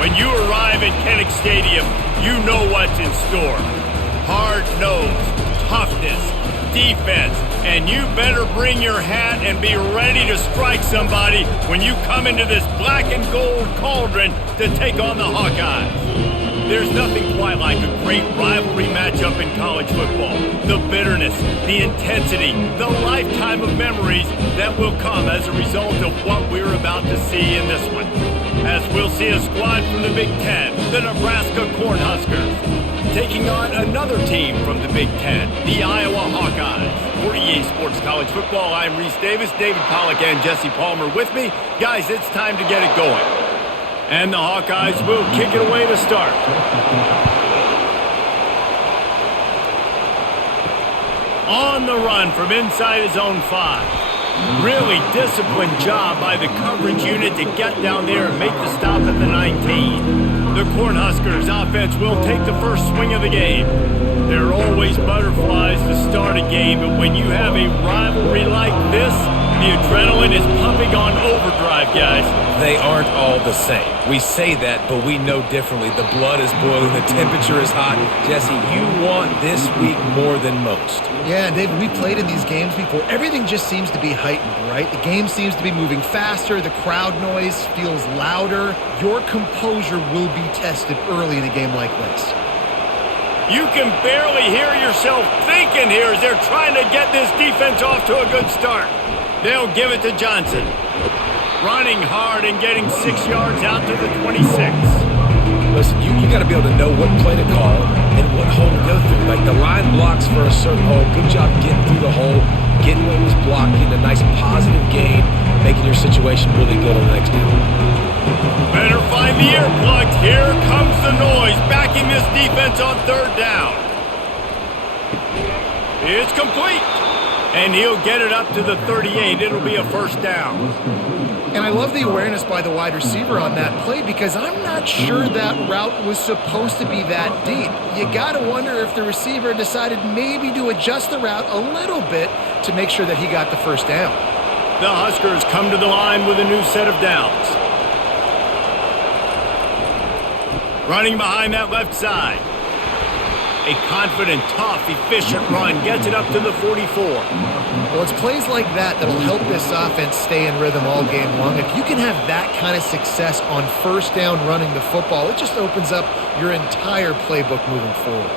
When you arrive at Kinnick Stadium, you know what's in store. Hard nose, toughness, defense, and you better bring your hat and be ready to strike somebody when you come into this black and gold cauldron to take on the Hawkeyes. There's nothing quite like a great rivalry matchup in college football. The bitterness, the intensity, the lifetime of memories that will come as a result of what we're about to see in this one. As we'll see a squad from the Big Ten, the Nebraska Cornhuskers, taking on another team from the Big Ten, the Iowa Hawkeyes. For EA Sports College Football, I'm Reese Davis, David Pollack and Jesse Palmer with me. Guys, it's time to get it going. And the Hawkeyes will kick it away to start. On the run from inside his own 5. Really disciplined job by the coverage unit to get down there and make the stop at the 19. The Cornhuskers offense will take the first swing of the game. There are always butterflies to start a game, but when you have a rivalry like this, the adrenaline is pumping on overdrive, guys. They aren't all the same. We say that, but we know differently. The blood is boiling. The temperature is hot. Jesse, you want this week more than most. Yeah, David, we played in these games before. Everything just seems to be heightened, right? The game seems to be moving faster. The crowd noise feels louder. Your composure will be tested early in a game like this. You can barely hear yourself thinking here as they're trying to get this defense off to a good start. They'll give it to Johnson. Running hard and getting 6 yards out to the 26. Listen, you got to be able to know what play to call and what hole to go through. Like the line blocks for a certain hole. Good job getting through the hole, getting what was blocked, getting a nice positive gain, making your situation really good on the next down. Better find the earplugs. Here comes the noise, backing this defense on third down. It's complete. And he'll get it up to the 38. It'll be a first down. And I love the awareness by the wide receiver on that play because I'm not sure that route was supposed to be that deep. You got to wonder if the receiver decided maybe to adjust the route a little bit to make sure that he got the first down. The Huskers come to the line with a new set of downs. Running behind that left side. A confident, tough, efficient run gets it up to the 44. Well, it's plays like that that'll help this offense stay in rhythm all game long. If you can have that kind of success on first down running the football, it just opens up your entire playbook moving forward.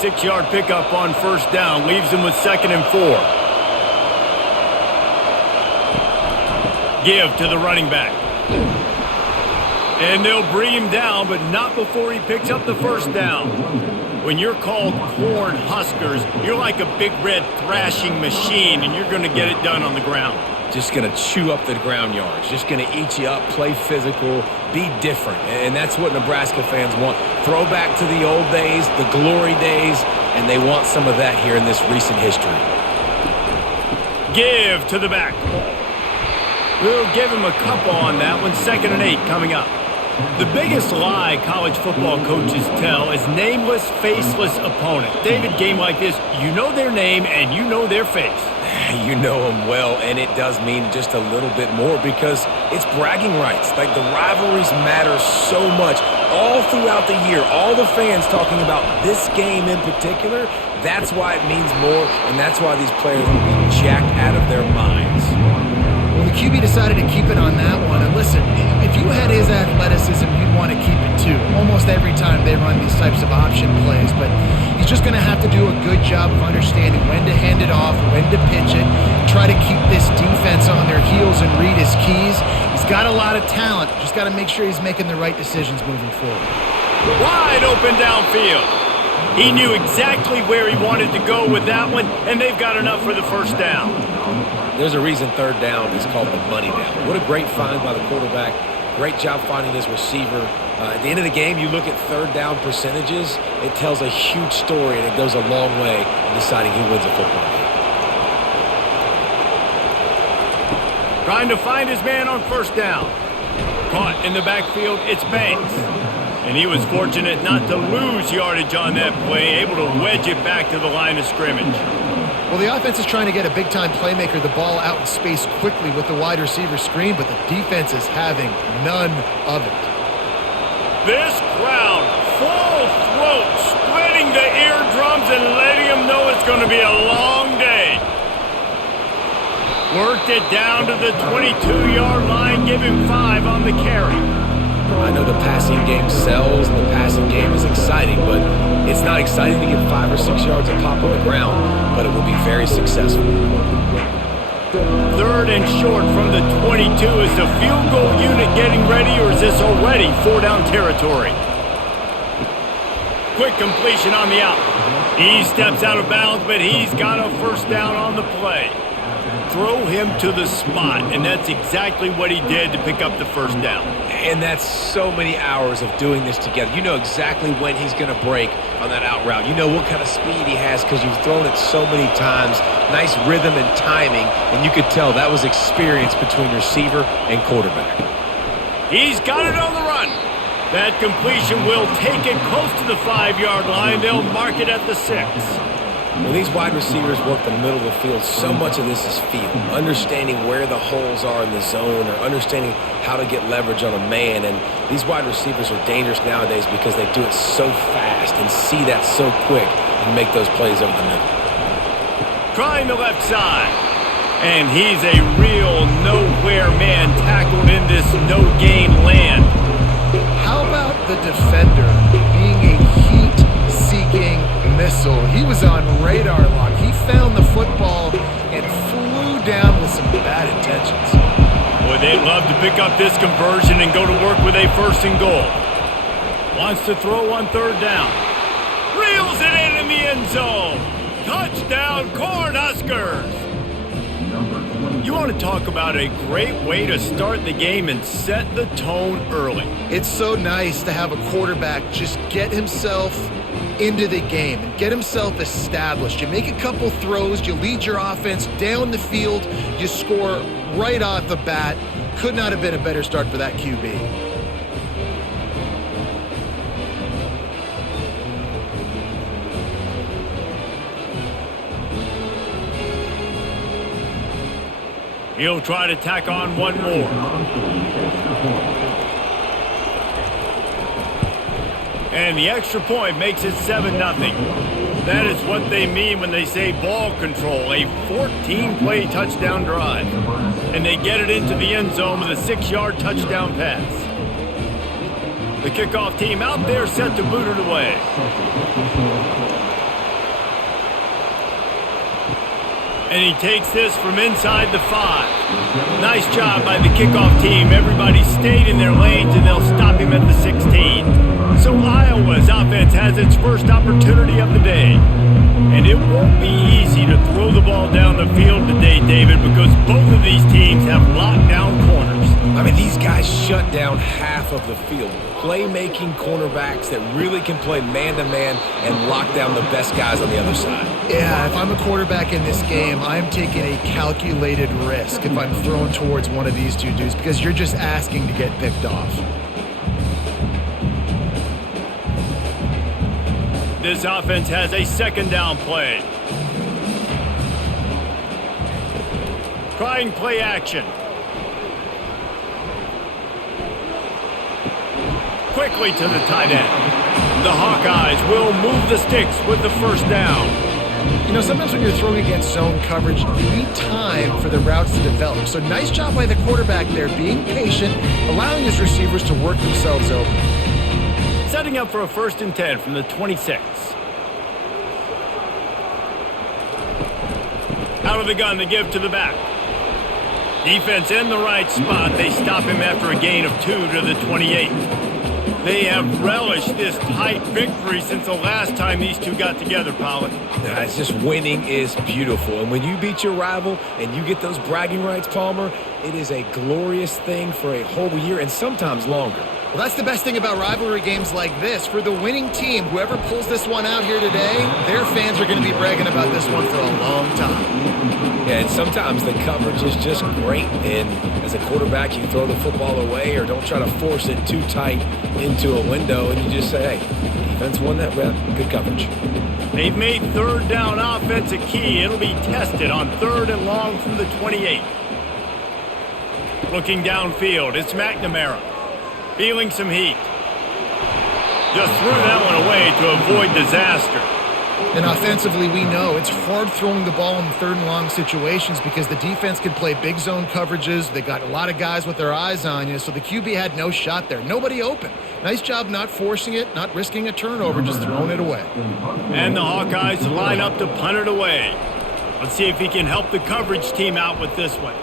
6-yard pickup on first down leaves them with 2nd and 4. Give to the running back. And they'll bring him down, but not before he picks up the first down. When you're called Cornhuskers, you're like a big red thrashing machine, and you're going to get it done on the ground. Just going to chew up the ground yards. Just going to eat you up, play physical, be different. And that's what Nebraska fans want. Throw back to the old days, the glory days, and they want some of that here in this recent history. Give to the back. We'll give him a couple on that one. 2nd and 8 coming up. The biggest lie college football coaches tell is nameless, faceless opponent. David, game like this, you know their name and you know their face. You know them well, and it does mean just a little bit more because it's bragging rights. Like the rivalries matter so much all throughout the year. All the fans talking about this game in particular, that's why it means more, and that's why these players will be jacked out of their minds. Well, the QB decided to keep it on that one. And listen, if you had his athleticism, you'd want to keep it too. Almost every time they run these types of option plays. But he's just going to have to do a good job of understanding when to hand it off, when to pitch it, try to keep this defense on their heels and read his keys. He's got a lot of talent. Just got to make sure he's making the right decisions moving forward. Wide open downfield. He knew exactly where he wanted to go with that one, and they've got enough for the first down. There's a reason third down is called the money down. What a great find by the quarterback. Great job finding his receiver. At the end of the game, you look at third down percentages. It tells a huge story, and it goes a long way in deciding who wins a football game. Trying to find his man on first down. Caught in the backfield, it's Banks. And he was fortunate not to lose yardage on that play, able to wedge it back to the line of scrimmage. Well, the offense is trying to get a big-time playmaker the ball out in space quickly with the wide receiver screen, but the defense is having none of it. This crowd, full throat, splitting the eardrums and letting them know it's going to be a long day. Worked it down to the 22-yard line, give him 5 on the carry. I know the passing game sells and the passing game is exciting, but it's not exciting to get 5 or 6 yards of pop on the ground, but it will be very successful. 3rd and short from the 22. Is the field goal unit getting ready, or is this already 4-down territory? Quick completion on the out. He steps out of bounds, but he's got a 1st down on the play. Throw him to the spot, and that's exactly what he did to pick up the 1st down. And that's so many hours of doing this together. You know exactly when he's going to break on that out route. You know what kind of speed he has because you've thrown it so many times. Nice rhythm and timing, and you could tell that was experience between receiver and quarterback. He's got it on the run. That completion will take it close to the 5-yard line. They'll mark it at the 6. When these wide receivers work the middle of the field, so much of this is feel. Understanding where the holes are in the zone or understanding how to get leverage on a man. And these wide receivers are dangerous nowadays because they do it so fast and see that so quick and make those plays over the middle. Trying the left side. And he's a real nowhere man tackled in this no-gain land. How about the defender being a heat-seeking missile? He was on radar lock. He found the football and flew down with some bad intentions. Boy, they'd love to pick up this conversion and go to work with a 1st and goal. Wants to throw on 3rd down. Reels it in the end zone. Touchdown, Cornhuskers! You want to talk about a great way to start the game and set the tone early. It's so nice to have a quarterback just get himself into the game and get himself established. You make a couple throws, you lead your offense down the field, you score right off the bat. Could not have been a better start for that QB. He'll try to tack on one more. And the extra point makes it 7-0. That is what they mean when they say ball control, a 14-play touchdown drive. And they get it into the end zone with a 6-yard touchdown pass. The kickoff team out there set to boot it away. And he takes this from inside the 5. Nice job by the kickoff team. Everybody stayed in their lanes, and they'll stop him at the 16. So Iowa's offense has its first opportunity of the day. And it won't be easy to throw the ball down the field today, David, because both of these teams have locked down corners. I mean, these guys shut down half of the field. Playmaking cornerbacks that really can play man-to-man and lock down the best guys on the other side. Yeah, if I'm a quarterback in this game, I'm taking a calculated risk if I'm thrown towards one of these two dudes because you're just asking to get picked off. This offense has a 2nd down play. Trying play action. Quickly to the tight end. The Hawkeyes will move the sticks with the 1st down. You know, sometimes when you're throwing against zone coverage, you need time for the routes to develop. So nice job by the quarterback there, being patient, allowing his receivers to work themselves open. Setting up for a 1st and 10 from the 26. Out of the gun to give to the back. Defense in the right spot. They stop him after a gain of 2 to the 28. They have relished this tight victory since the last time these two got together, Pollack. It's just winning is beautiful. And when you beat your rival and you get those bragging rights, Palmer, it is a glorious thing for a whole year and sometimes longer. Well, that's the best thing about rivalry games like this. For the winning team, whoever pulls this one out here today, their fans are going to be bragging about this one for a long time. Yeah, and sometimes the coverage is just great. And as a quarterback, you throw the football away or don't try to force it too tight into a window, and you just say, hey, defense won that rep. Good coverage. They've made 3rd down offense a key. It'll be tested on 3rd and long from the 28. Looking downfield, it's McNamara. Feeling some heat. Just threw that one away to avoid disaster. And offensively, we know it's hard throwing the ball in third and long situations because the defense can play big zone coverages. They got a lot of guys with their eyes on you, so the QB had no shot there. Nobody open. Nice job not forcing it, not risking a turnover, just throwing it away. And the Hawkeyes line up to punt it away. Let's see if he can help the coverage team out with this one.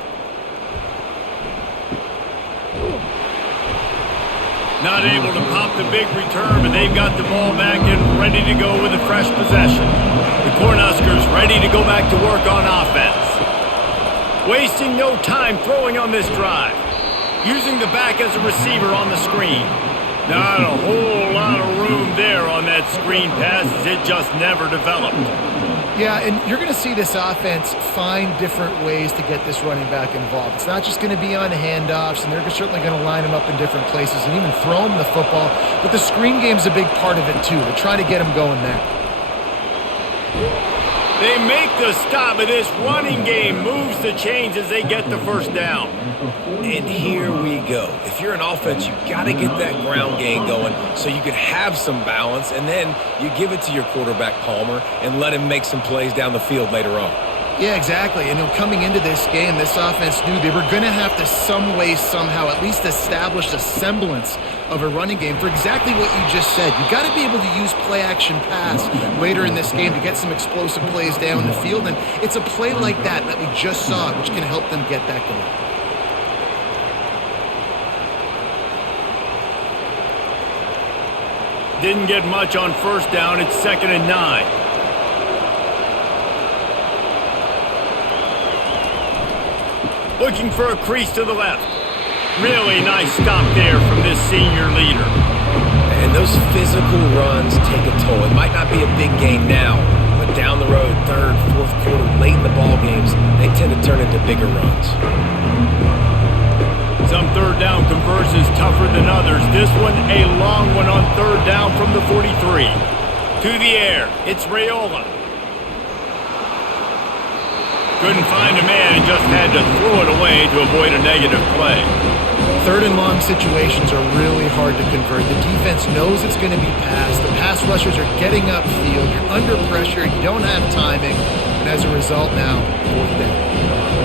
Not able to pop the big return, but they've got the ball back and ready to go with a fresh possession. The Cornhuskers ready to go back to work on offense. Wasting no time throwing on this drive. Using the back as a receiver on the screen. Not a whole lot of room there on that screen pass as it just never developed. Yeah, and you're going to see this offense find different ways to get this running back involved. It's not just going to be on handoffs, and they're certainly going to line him up in different places and even throw him the football. But the screen game's a big part of it, too. They're trying to get him going there. They make the stop, but this running game moves the chains as they get the first down. And here we go. If you're an offense, you got to get that ground game going so you can have some balance, and then you give it to your quarterback, Palmer, and let him make some plays down the field later on. Yeah, exactly. And coming into this game, this offense knew they were going to have to some way, somehow, at least establish a semblance of a running game for exactly what you just said. You got to be able to use play-action pass later in this game to get some explosive plays down the field, and it's a play like that we just saw, which can help them get that going. Didn't get much on first down. It's 2nd and 9. Looking for a crease to the left. Really nice stop there from this senior leader. And those physical runs take a toll. It might not be a big game now, but down the road, third, fourth quarter, late in the ball games, they tend to turn into bigger runs. Some third down conversions tougher than others. This one, a long one on third down from the 43. To the air, it's Raiola. Couldn't find a man and just had to throw it away to avoid a negative play. Third and long situations are really hard to convert. The defense knows it's going to be passed. The pass rushers are getting upfield. You're under pressure. You don't have timing. And as a result now, fourth down.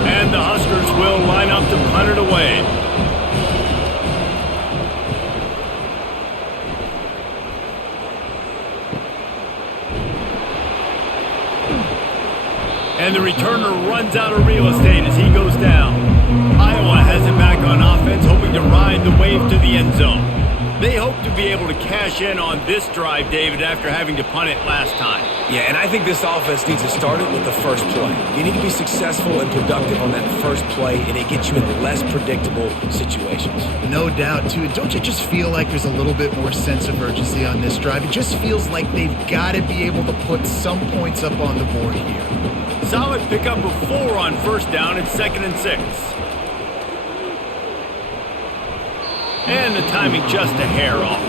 And the Huskers will line up to punt it away. And the returner runs out of real estate as he goes down. Iowa has it back on offense, hoping to ride the wave to the end zone. They hope to be able to cash in on this drive, David, after having to punt it last time. Yeah, and I think this offense needs to start it with the first play. You need to be successful and productive on that first play, and it gets you in less predictable situations. No doubt, too. Don't you just feel like there's a little bit more sense of urgency on this drive? It just feels like they've got to be able to put some points up on the board here. Solid pickup of 4 on first down. It's 2nd and 6. And the timing just a hair off.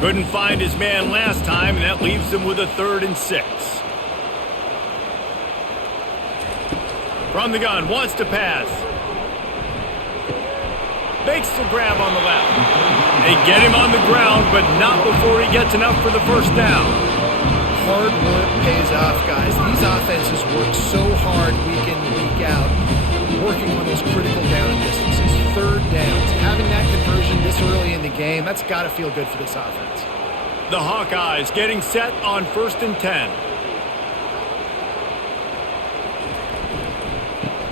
Couldn't find his man last time, and that leaves him with a 3rd and 6. From the gun, wants to pass. Makes the grab on the left. They get him on the ground, but not before he gets enough for the first down. Hard work pays off, guys. These offenses work so hard week in, week out, working on those critical down distances, third downs. Having that conversion this early in the game, that's got to feel good for this offense. The Hawkeyes getting set on 1st and 10.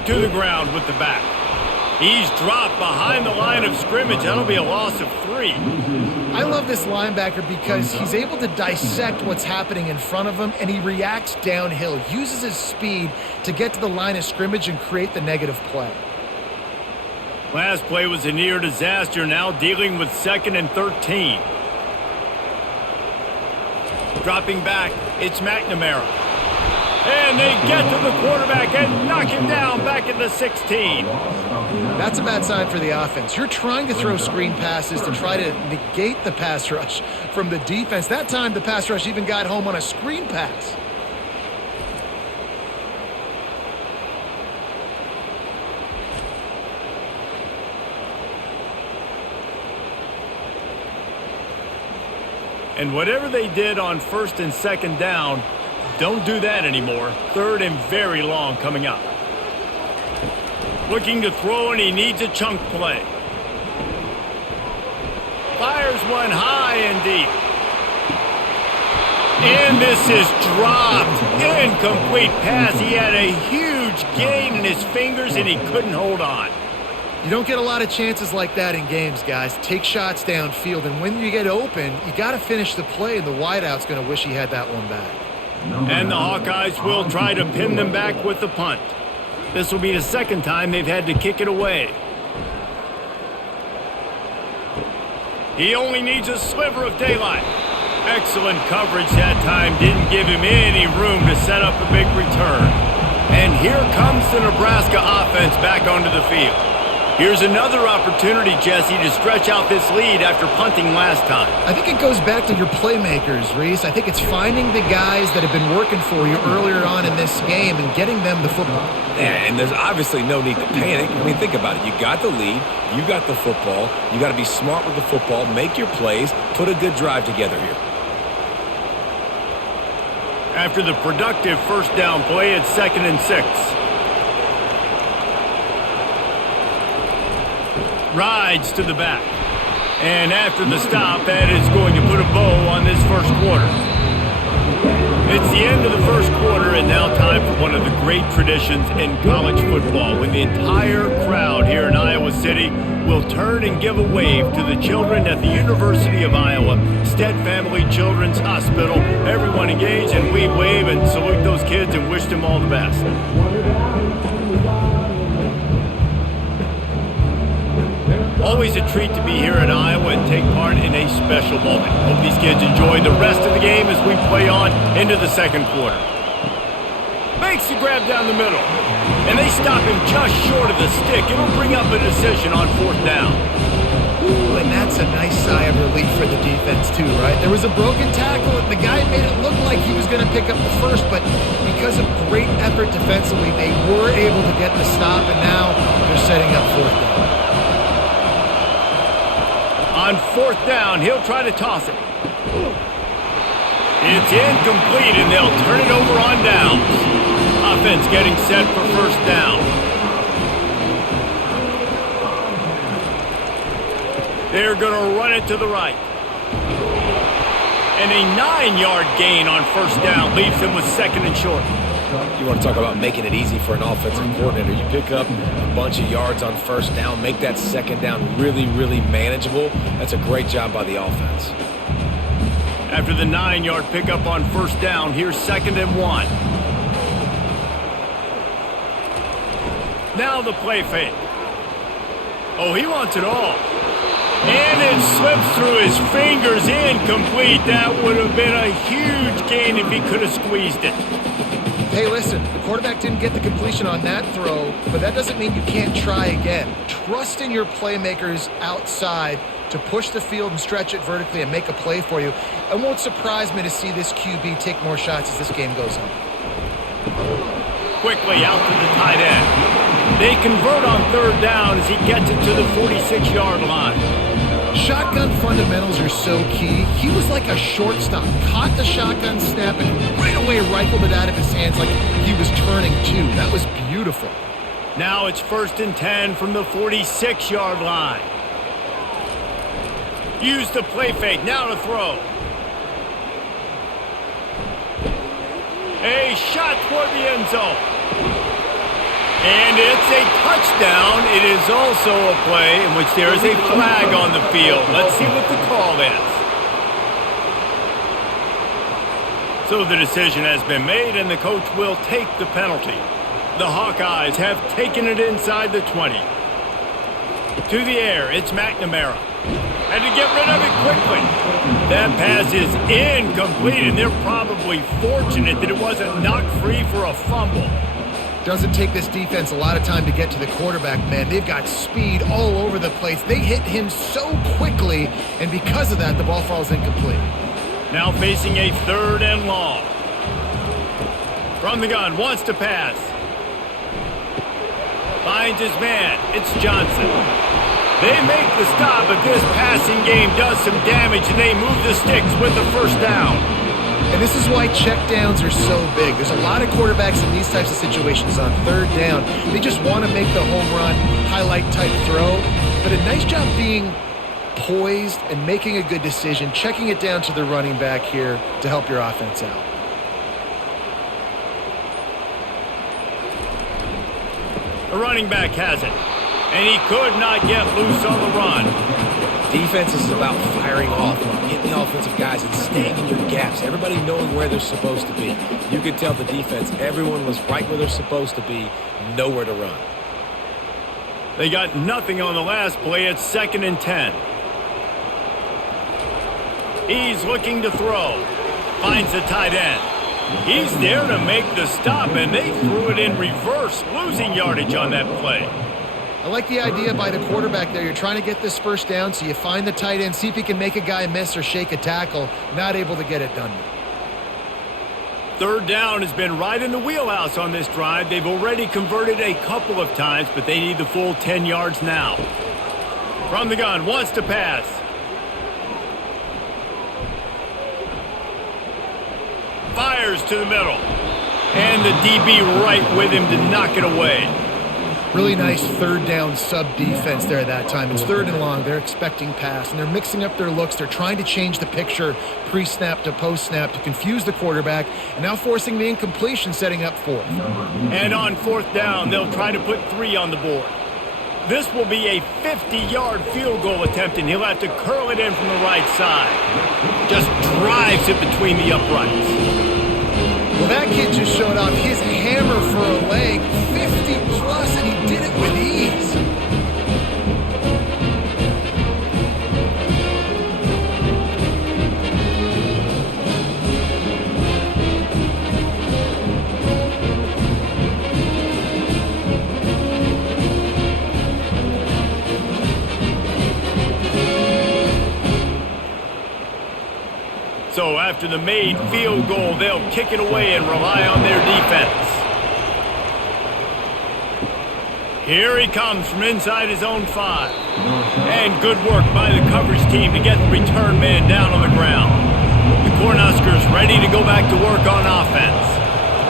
To the ground with the back. He's dropped behind the line of scrimmage. That'll be a loss of 3. I love this linebacker because he's able to dissect what's happening in front of him, and he reacts downhill, uses his speed to get to the line of scrimmage and create the negative play. Last play was a near disaster, now dealing with 2nd and 13. Dropping back, it's McNamara. And they get to the quarterback and knock him down back at the 16. That's a bad sign for the offense. You're trying to throw screen passes to try to negate the pass rush from the defense. That time, the pass rush even got home on a screen pass. And whatever they did on first and second down, don't do that anymore. Third and very long coming up. Looking to throw, and he needs a chunk play. Fires one high and deep. And this is dropped. Incomplete pass. He had a huge gain in his fingers, and he couldn't hold on. You don't get a lot of chances like that in games, guys. Take shots downfield, and when you get open, you got to finish the play, and the wideout's going to wish he had that one back. And the Hawkeyes will try to pin them back with the punt. This will be the second time they've had to kick it away. He only needs a sliver of daylight. Excellent coverage that time. Didn't give him any room to set up a big return. And here comes the Nebraska offense back onto the field. Here's another opportunity, Jesse, to stretch out this lead after punting last time. I think it goes back to your playmakers, Reese. I think it's finding the guys that have been working for you earlier on in this game and getting them the football. Yeah, and there's obviously no need to panic. I mean, think about it. You got the lead. You got the football. You got to be smart with the football. Make your plays. Put a good drive together here. After the productive first down play, it's 2nd and 6. Rides to the back. And after the stop, that is going to put a bow on this first quarter. It's the end of the first quarter, and now time for one of the great traditions in college football, when the entire crowd here in Iowa City will turn and give a wave to the children at the University of Iowa, Stead Family Children's Hospital. Everyone engage, and we wave and salute those kids and wish them all the best. Always a treat to be here in Iowa and take part in a special moment. Hope these kids enjoy the rest of the game as we play on into the second quarter. Makes the grab down the middle. And they stop him just short of the stick. It'll bring up a decision on 4th down. Ooh, and that's a nice sigh of relief for the defense too, right? There was a broken tackle, and the guy made it look like he was going to pick up the first, but because of great effort defensively, they were able to get the stop, and now they're setting up 4th down. On 4th down, he'll try to toss it. It's incomplete, and they'll turn it over on downs. Offense getting set for 1st down. They're going to run it to the right. And a 9-yard gain on 1st down leaves them with 2nd and short. You want to talk about making it easy for an offensive coordinator. You pick up a bunch of yards on 1st down, make that 2nd down really, really manageable. That's a great job by the offense. After the 9-yard pickup on 1st down, here's 2nd and 1. Now the play fake. Oh, he wants it all. And it slips through his fingers, incomplete. That would have been a huge gain if he could have squeezed it. Hey, listen, the quarterback didn't get the completion on that throw, but that doesn't mean you can't try again. Trust in your playmakers outside to push the field and stretch it vertically and make a play for you. It won't surprise me to see this QB take more shots as this game goes on. Quickly out to the tight end. They convert on 3rd down as he gets it to the 46-yard line. Shotgun fundamentals are so key. He was like a shortstop, caught the shotgun snap and right away rifled it out of his hands like he was turning two. That was beautiful. Now it's 1st and 10 from the 46-yard line. Use the play fake, now to throw. A shot toward the end zone. And it's a touchdown. It is also a play in which there is a flag on the field. Let's see what the call is. So the decision has been made, and the coach will take the penalty. The Hawkeyes have taken it inside the 20. To the air, it's McNamara. And to get rid of it quickly. That pass is incomplete, and they're probably fortunate that it wasn't knocked free for a fumble. Doesn't take this defense a lot of time to get to the quarterback, man. They've got speed all over the place. They hit him so quickly, and because of that, the ball falls incomplete. Now facing a 3rd and long. From the gun, wants to pass. Finds his man. It's Johnson. They make the stop, but this passing game does some damage, and they move the sticks with the 1st down. And this is why checkdowns are so big. There's a lot of quarterbacks in these types of situations on 3rd down. They just want to make the home run, highlight type throw. But a nice job being poised and making a good decision, checking it down to the running back here to help your offense out. The running back has it, and he could not get loose on the run. Defense is about firing off, hitting the offensive guys and staying in your gaps. Everybody knowing where they're supposed to be. You could tell the defense, everyone was right where they're supposed to be, nowhere to run. They got nothing on the last play. It's 2nd and 10. He's looking to throw. Finds the tight end. He's there to make the stop, and they threw it in reverse, losing yardage on that play. I like the idea by the quarterback there. You're trying to get this 1st down, so you find the tight end, see if he can make a guy miss or shake a tackle. Not able to get it done. 3rd down has been right in the wheelhouse on this drive. They've already converted a couple of times, but they need the full 10 yards now. From the gun, wants to pass. Fires to the middle. And the DB right with him to knock it away. Really nice 3rd down sub defense there that time. It's 3rd and long. They're expecting pass, and they're mixing up their looks. They're trying to change the picture pre-snap to post-snap to confuse the quarterback, and now forcing the incompletion, setting up 4th. And on 4th down, they'll try to put 3 on the board. This will be a 50-yard field goal attempt, and he'll have to curl it in from the right side. Just drives it between the uprights. Well, that kid just showed off his hammer for a leg, 50 plus, and he did it with ease. So after the made field goal, they'll kick it away and rely on their defense. Here he comes from inside his own 5. And good work by the coverage team to get the return man down on the ground. The Cornhuskers ready to go back to work on offense.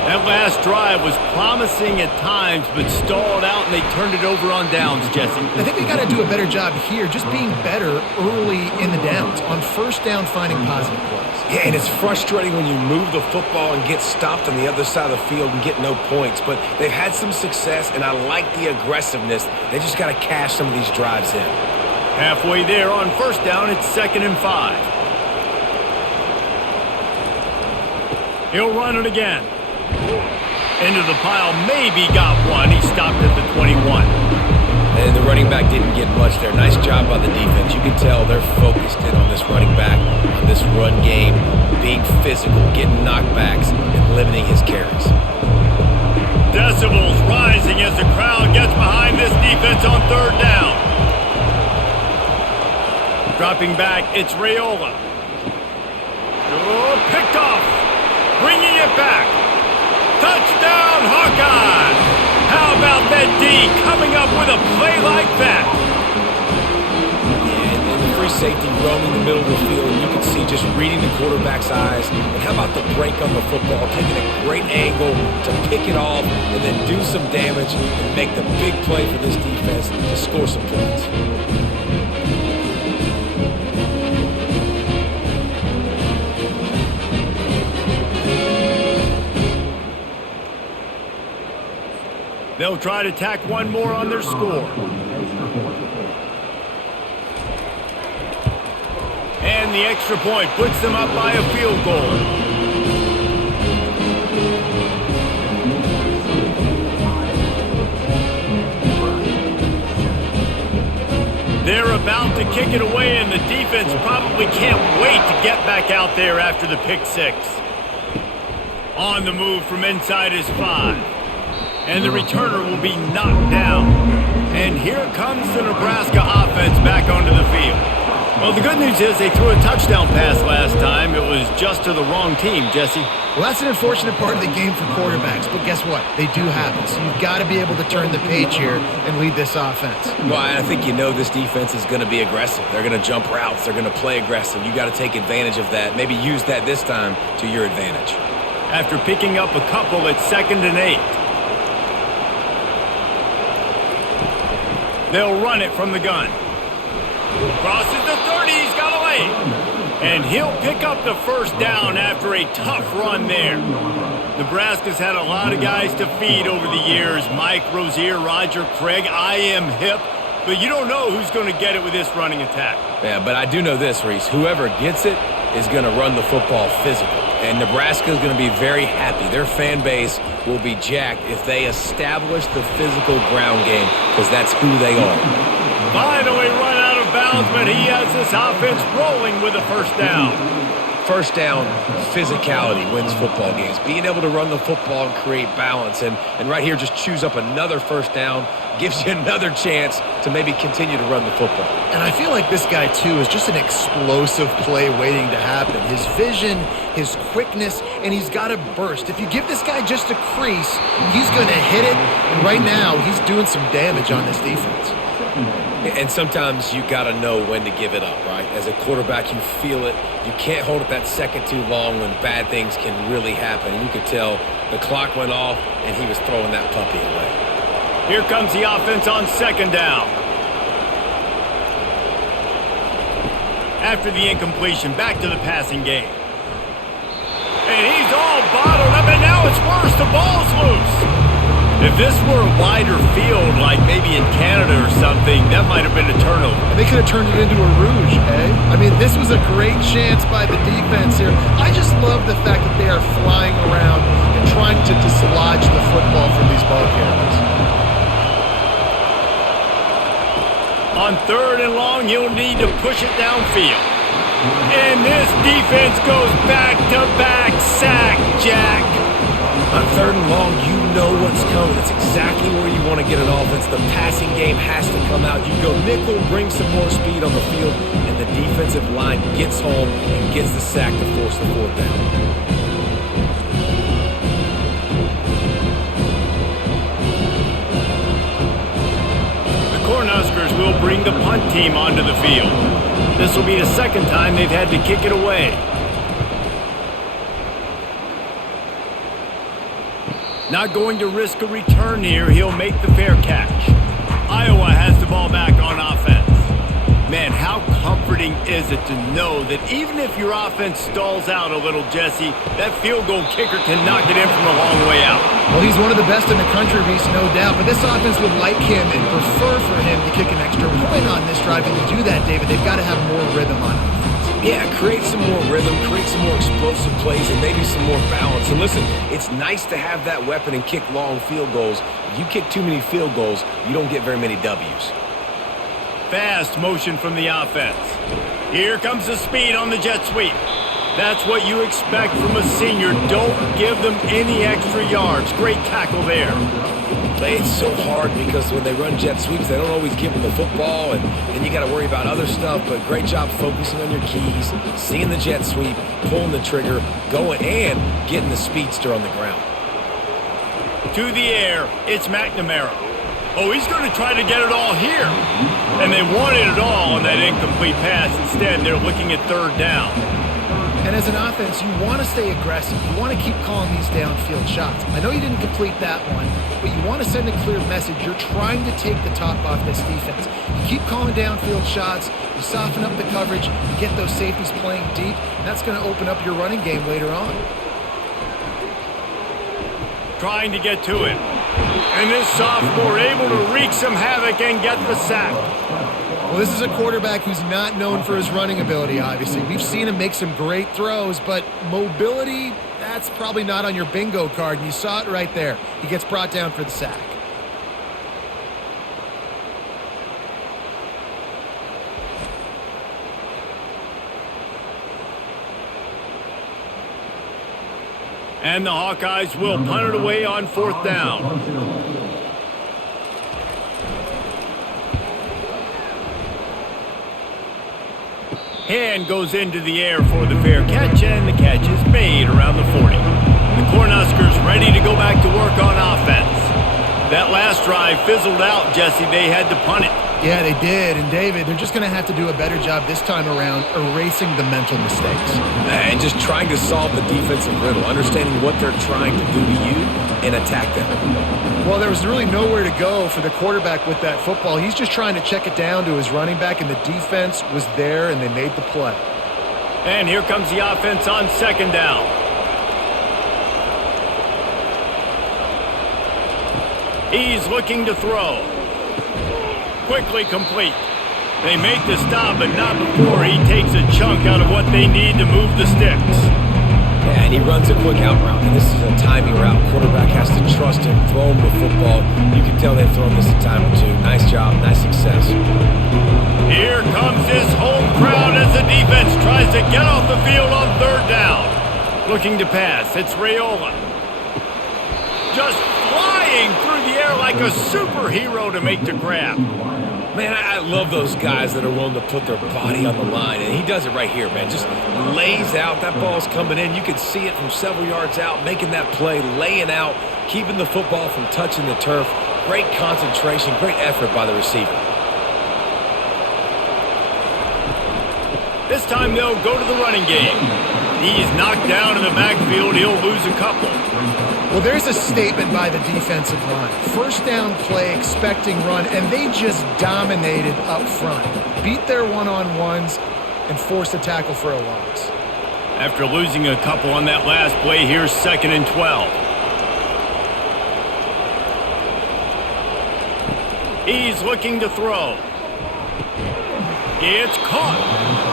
That last drive was promising at times, but stalled out, and they turned it over on downs, Jesse. I think we got to do a better job here, just being better early in the downs, on 1st down, finding positive plays. Yeah, and it's frustrating when you move the football and get stopped on the other side of the field and get no points, but they've had some success, and I like the aggressiveness. They just got to cash some of these drives in. Halfway there on 1st down, it's 2nd and 5. He'll run it again. Into the pile, maybe got one. He stopped at the 21. And the running back didn't get much there. Nice job by the defense. You can tell they're focused in on this running back, on this run game, being physical, getting knockbacks, and limiting his carries. Decibels rising as the crowd gets behind this defense on 3rd down. Dropping back, it's Raiola. Oh, picked off. Bringing it back. Touchdown, Hawkeyes! How about that D coming up with a play like that? Yeah, and the free safety roaming the middle of the field, and you can see just reading the quarterback's eyes. And how about the break on the football, taking a great angle to pick it off and then do some damage and make the big play for this defense to score some points. They'll try to tack one more on their score. And the extra point puts them up by a field goal. They're about to kick it away, and the defense probably can't wait to get back out there after the pick 6. On the move from inside his 5. and the returner will be knocked down. And here comes the Nebraska offense back onto the field. Well, the good news is they threw a touchdown pass last time. It was just to the wrong team, Jesse. Well, that's an unfortunate part of the game for quarterbacks, but guess what? They do happen. So you've got to be able to turn the page here and lead this offense. Well, I think you know this defense is going to be aggressive. They're going to jump routes. They're going to play aggressive. You got to take advantage of that. Maybe use that this time to your advantage. After picking up a couple at 2nd and 8. They'll run it from the gun. Crosses the 30, he's got away. And he'll pick up the first down after a tough run there. Nebraska's had a lot of guys to feed over the years. Mike Rozier, Roger Craig, I am hip. But you don't know who's going to get it with this running attack. Yeah, but I do know this, Reese. Whoever gets it is going to run the football physical. And Nebraska is going to be very happy. Their fan base will be jacked if they establish the physical ground game, because that's who they are. Finally run out of bounds, but he has this offense rolling with a first down. First down, physicality wins football games. Being able to run the football and create balance. And right here, just choose up another first down, gives you another chance to maybe continue to run the football. And I feel like this guy, too, is just an explosive play waiting to happen. His vision, his quickness, and he's got a burst. If you give this guy just a crease, he's going to hit it. And right now, he's doing some damage on this defense. And sometimes you got to know when to give it up, right? As a quarterback, you feel it. You can't hold it that second too long when bad things can really happen. You could tell the clock went off, and he was throwing that puppy away. Here comes the offense on 2nd down. After the incompletion, back to the passing game. And he's all bottled up, and now it's worse. The ball's loose. If this were a wider field, like maybe in Canada or something, that might have been a turnover. And they could have turned it into a rouge, eh? I mean, this was a great chance by the defense here. I just love the fact that they are flying around and trying to dislodge the football from these ball carriers. On 3rd and long, he'll need to push it downfield. And this defense goes back-to-back sack, Jack. On 3rd and long, you know what's coming. It's exactly where you want to get an offense. The passing game has to come out. You go nickel, bring some more speed on the field, and the defensive line gets home and gets the sack to force the 4th down. The Cornhuskers will bring the punt team onto the field. This will be the 2nd time they've had to kick it away. Not going to risk a return here. He'll make the fair catch. Iowa has the ball back on offense. Man, how comforting is it to know that even if your offense stalls out a little, Jesse, that field goal kicker can knock it in from a long way out. Well, he's one of the best in the country, Reese, no doubt. But this offense would like him and prefer for him to kick an extra point on this drive. And to do that, David, they've got to have more rhythm on offense. Yeah, create some more rhythm, create some more explosive plays, and maybe some more balance. And listen, it's nice to have that weapon and kick long field goals. If you kick too many field goals, you don't get very many W's. Fast motion from the offense. Here comes the speed on the jet sweep. That's what you expect from a senior. Don't give them any extra yards. Great tackle there. It's so hard because when they run jet sweeps, they don't always give them the football, and then you got to worry about other stuff. But great job focusing on your keys, seeing the jet sweep, pulling the trigger, going, and getting the speedster on the ground. To the air, it's McNamara. Oh, he's going to try to get it all here. And they wanted it all on that incomplete pass. Instead, they're looking at 3rd down. And as an offense, you want to stay aggressive. You want to keep calling these downfield shots. I know you didn't complete that one, but you want to send a clear message. You're trying to take the top off this defense. You keep calling downfield shots, you soften up the coverage, you get those safeties playing deep, and that's going to open up your running game later on. Trying to get to it. And this sophomore able to wreak some havoc and get the sack. Well, this is a quarterback who's not known for his running ability, obviously. We've seen him make some great throws, but mobility, that's probably not on your bingo card, and you saw it right there. He gets brought down for the sack. And the Hawkeyes will punt it away on 4th down. Hand goes into the air for the fair catch, and the catch is made around the 40. The Cornhuskers ready to go back to work on offense. That last drive fizzled out, Jesse. They had to punt it. Yeah, they did. And, David, they're just going to have to do a better job this time around erasing the mental mistakes. And just trying to solve the defensive riddle, understanding what they're trying to do to you and attack them. Well, there was really nowhere to go for the quarterback with that football. He's just trying to check it down to his running back, and the defense was there, and they made the play. And here comes the offense on 2nd down. He's looking to throw. Quickly complete. They make the stop, but not before he takes a chunk out of what they need to move the sticks. Yeah, and he runs a quick out route, and this is a timing route. Quarterback has to trust him, throw him the football. You can tell they've thrown this a time or two. Nice job, nice success. Here comes his home crowd as the defense tries to get off the field on 3rd down. Looking to pass, it's Raiola. Just flying through the air like a superhero to make the grab. Man, I love those guys that are willing to put their body on the line, and he does it right here, man. Just lays out. That ball's coming in. You can see it from several yards out, making that play, laying out, keeping the football from touching the turf. Great concentration, great effort by the receiver. This time they'll go to the running game. He's knocked down in the backfield. He'll lose a couple. Well, there's a statement by the defensive line. 1st down play, expecting run, and they just dominated up front. Beat their one-on-ones and forced a tackle for a loss. After losing a couple on that last play, here's 2nd and 12. He's looking to throw. It's caught,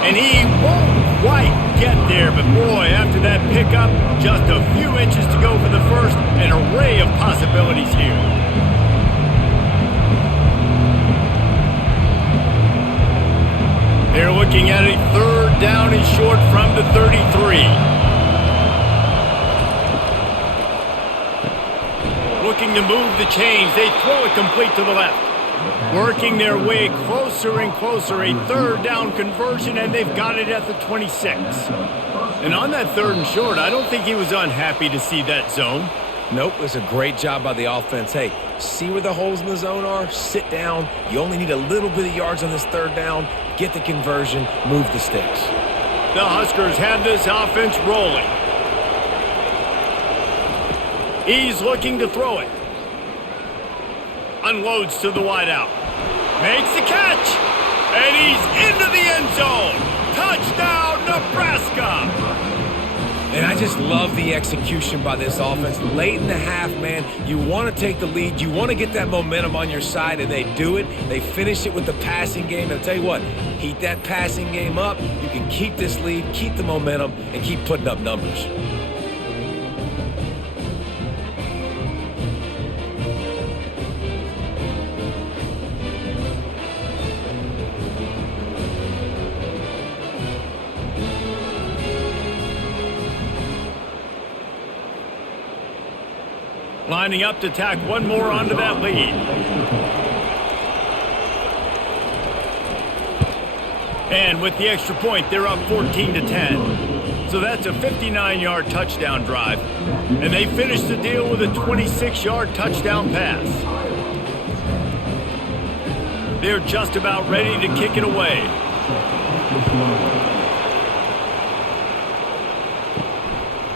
and he won't quite get there, but boy, after that pickup, just a few inches to go for the first, an array of possibilities here. They're looking at a 3rd down and short from the 33. Looking to move the chains, they throw it complete to the left. Working their way closer and closer, a 3rd down conversion, and they've got it at the 26. And on that 3rd and short, I don't think he was unhappy to see that zone. Nope, it was a great job by the offense. Hey, see where the holes in the zone are? Sit down. You only need a little bit of yards on this 3rd down. Get the conversion, move the sticks. The Huskers have this offense rolling. He's looking to throw it. Unloads to the wideout. Makes the catch. And he's into the end zone. Touchdown, Nebraska. And I just love the execution by this offense. Late in the half, man, you want to take the lead. You want to get that momentum on your side, and they do it. They finish it with the passing game. And I'll tell you what, heat that passing game up. You can keep this lead, keep the momentum, and keep putting up numbers. Lining up to tack one more onto that lead. And with the extra point, they're up 14-10. So that's a 59-yard touchdown drive. And they finish the deal with a 26-yard touchdown pass. They're just about ready to kick it away.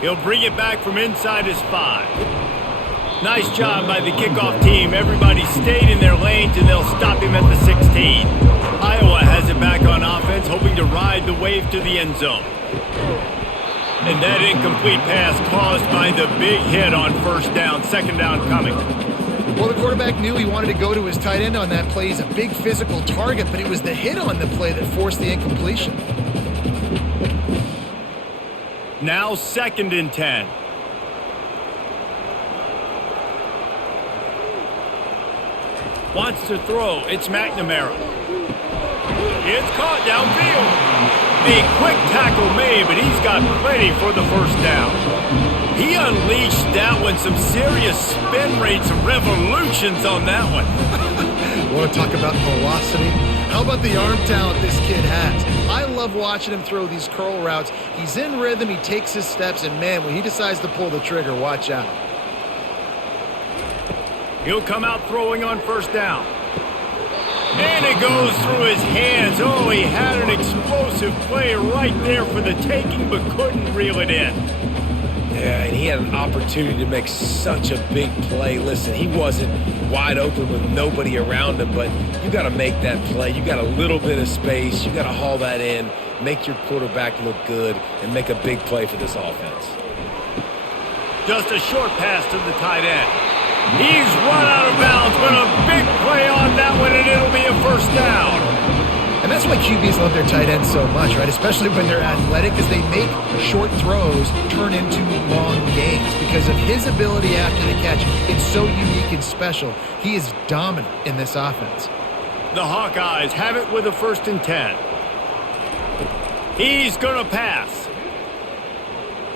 He'll bring it back from inside his 5. Nice job by the kickoff team. Everybody stayed in their lanes, and they'll stop him at the 16. Iowa has it back on offense, hoping to ride the wave to the end zone. And that incomplete pass caused by the big hit on 1st down, 2nd down coming. Well, the quarterback knew he wanted to go to his tight end on that play. He's a big physical target, but it was the hit on the play that forced the incompletion. Now 2nd and 10. Wants to throw. It's McNamara. It's caught downfield. A quick tackle made, but he's got plenty for the first down. He unleashed that one. Some serious spin rates and revolutions on that one. Want to talk about velocity? How about the arm talent this kid has? I love watching him throw these curl routes. He's in rhythm, he takes his steps, and man, when he decides to pull the trigger, watch out. He'll come out throwing on first down. And it goes through his hands. Oh, he had an explosive play right there for the taking, but couldn't reel it in. Yeah, and he had an opportunity to make such a big play. Listen, he wasn't wide open with nobody around him, but you got to make that play. You got a little bit of space. You got to haul that in, make your quarterback look good, and make a big play for this offense. Just a short pass to the tight end. He's run out of bounds, but a big play on that one, and it'll be a first down. And that's why QBs love their tight ends so much, right? Especially when they're athletic, because they make short throws turn into long gains. Because of his ability after the catch, it's so unique and special. He is dominant in this offense. The Hawkeyes have it with a 1st and 10. He's going to pass.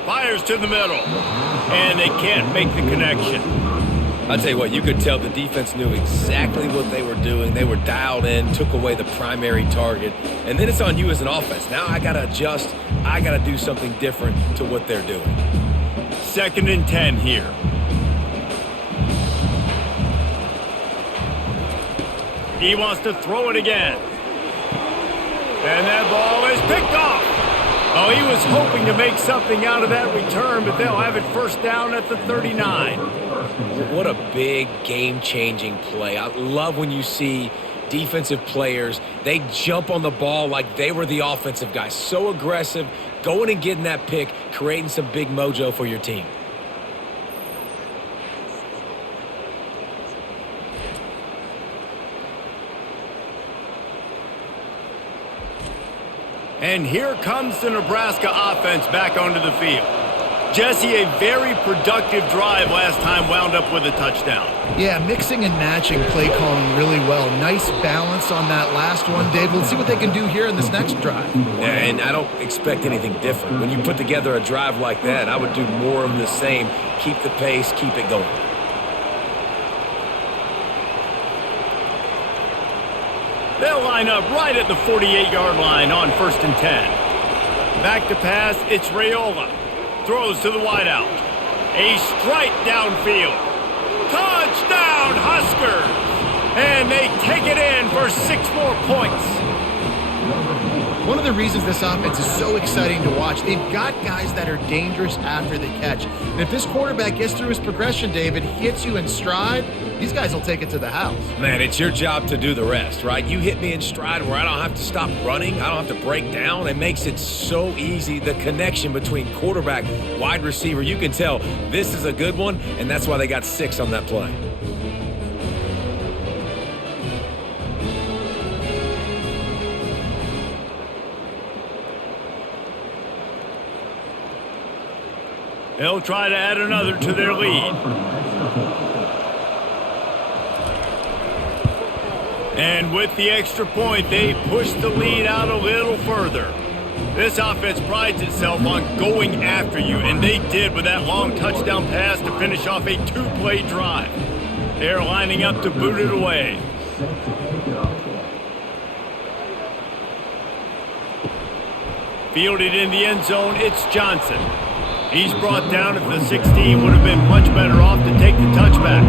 Fires to the middle. And they can't make the connection. I'll tell you what, you could tell the defense knew exactly what they were doing. They were dialed in, took away the primary target, and then it's on you as an offense. Now I got to adjust. I got to do something different to what they're doing. 2nd and 10 here. He wants to throw it again. And that ball is picked off. Oh, he was hoping to make something out of that return, but they'll have it first down at the 39. What a big game-changing play. I love when you see defensive players, they jump on the ball like they were the offensive guy. So aggressive, going and getting that pick, creating some big mojo for your team. And here comes the Nebraska offense back onto the field. Jesse, a very productive drive last time wound up with a touchdown. Yeah, mixing and matching play calling really well. Nice balance on that last one, Dave. Let's see what they can do here in this next drive. And I don't expect anything different. When you put together a drive like that, I would do more of the same. Keep the pace, keep it going. They'll line up right at the 48-yard line on 1st and 10. Back to pass, it's Raiola. Throws to the wideout. A strike downfield. Touchdown, Huskers! And they take it in for 6 more points. One of the reasons this offense is so exciting to watch, they've got guys that are dangerous after the catch. And if this quarterback gets through his progression, David, hits you in stride, these guys will take it to the house. Man, it's your job to do the rest, right? You hit me in stride where I don't have to stop running. I don't have to break down. It makes it so easy. The connection between quarterback, wide receiver, you can tell this is a good one, and that's why they got 6 on that play. They'll try to add another to their lead. And with the extra point, they push the lead out a little further. This offense prides itself on going after you, and they did with that long touchdown pass to finish off a 2-play drive. They're lining up to boot it away. Fielded in the end zone, it's Johnson. He's brought down at the 16, would have been much better off to take the touchback.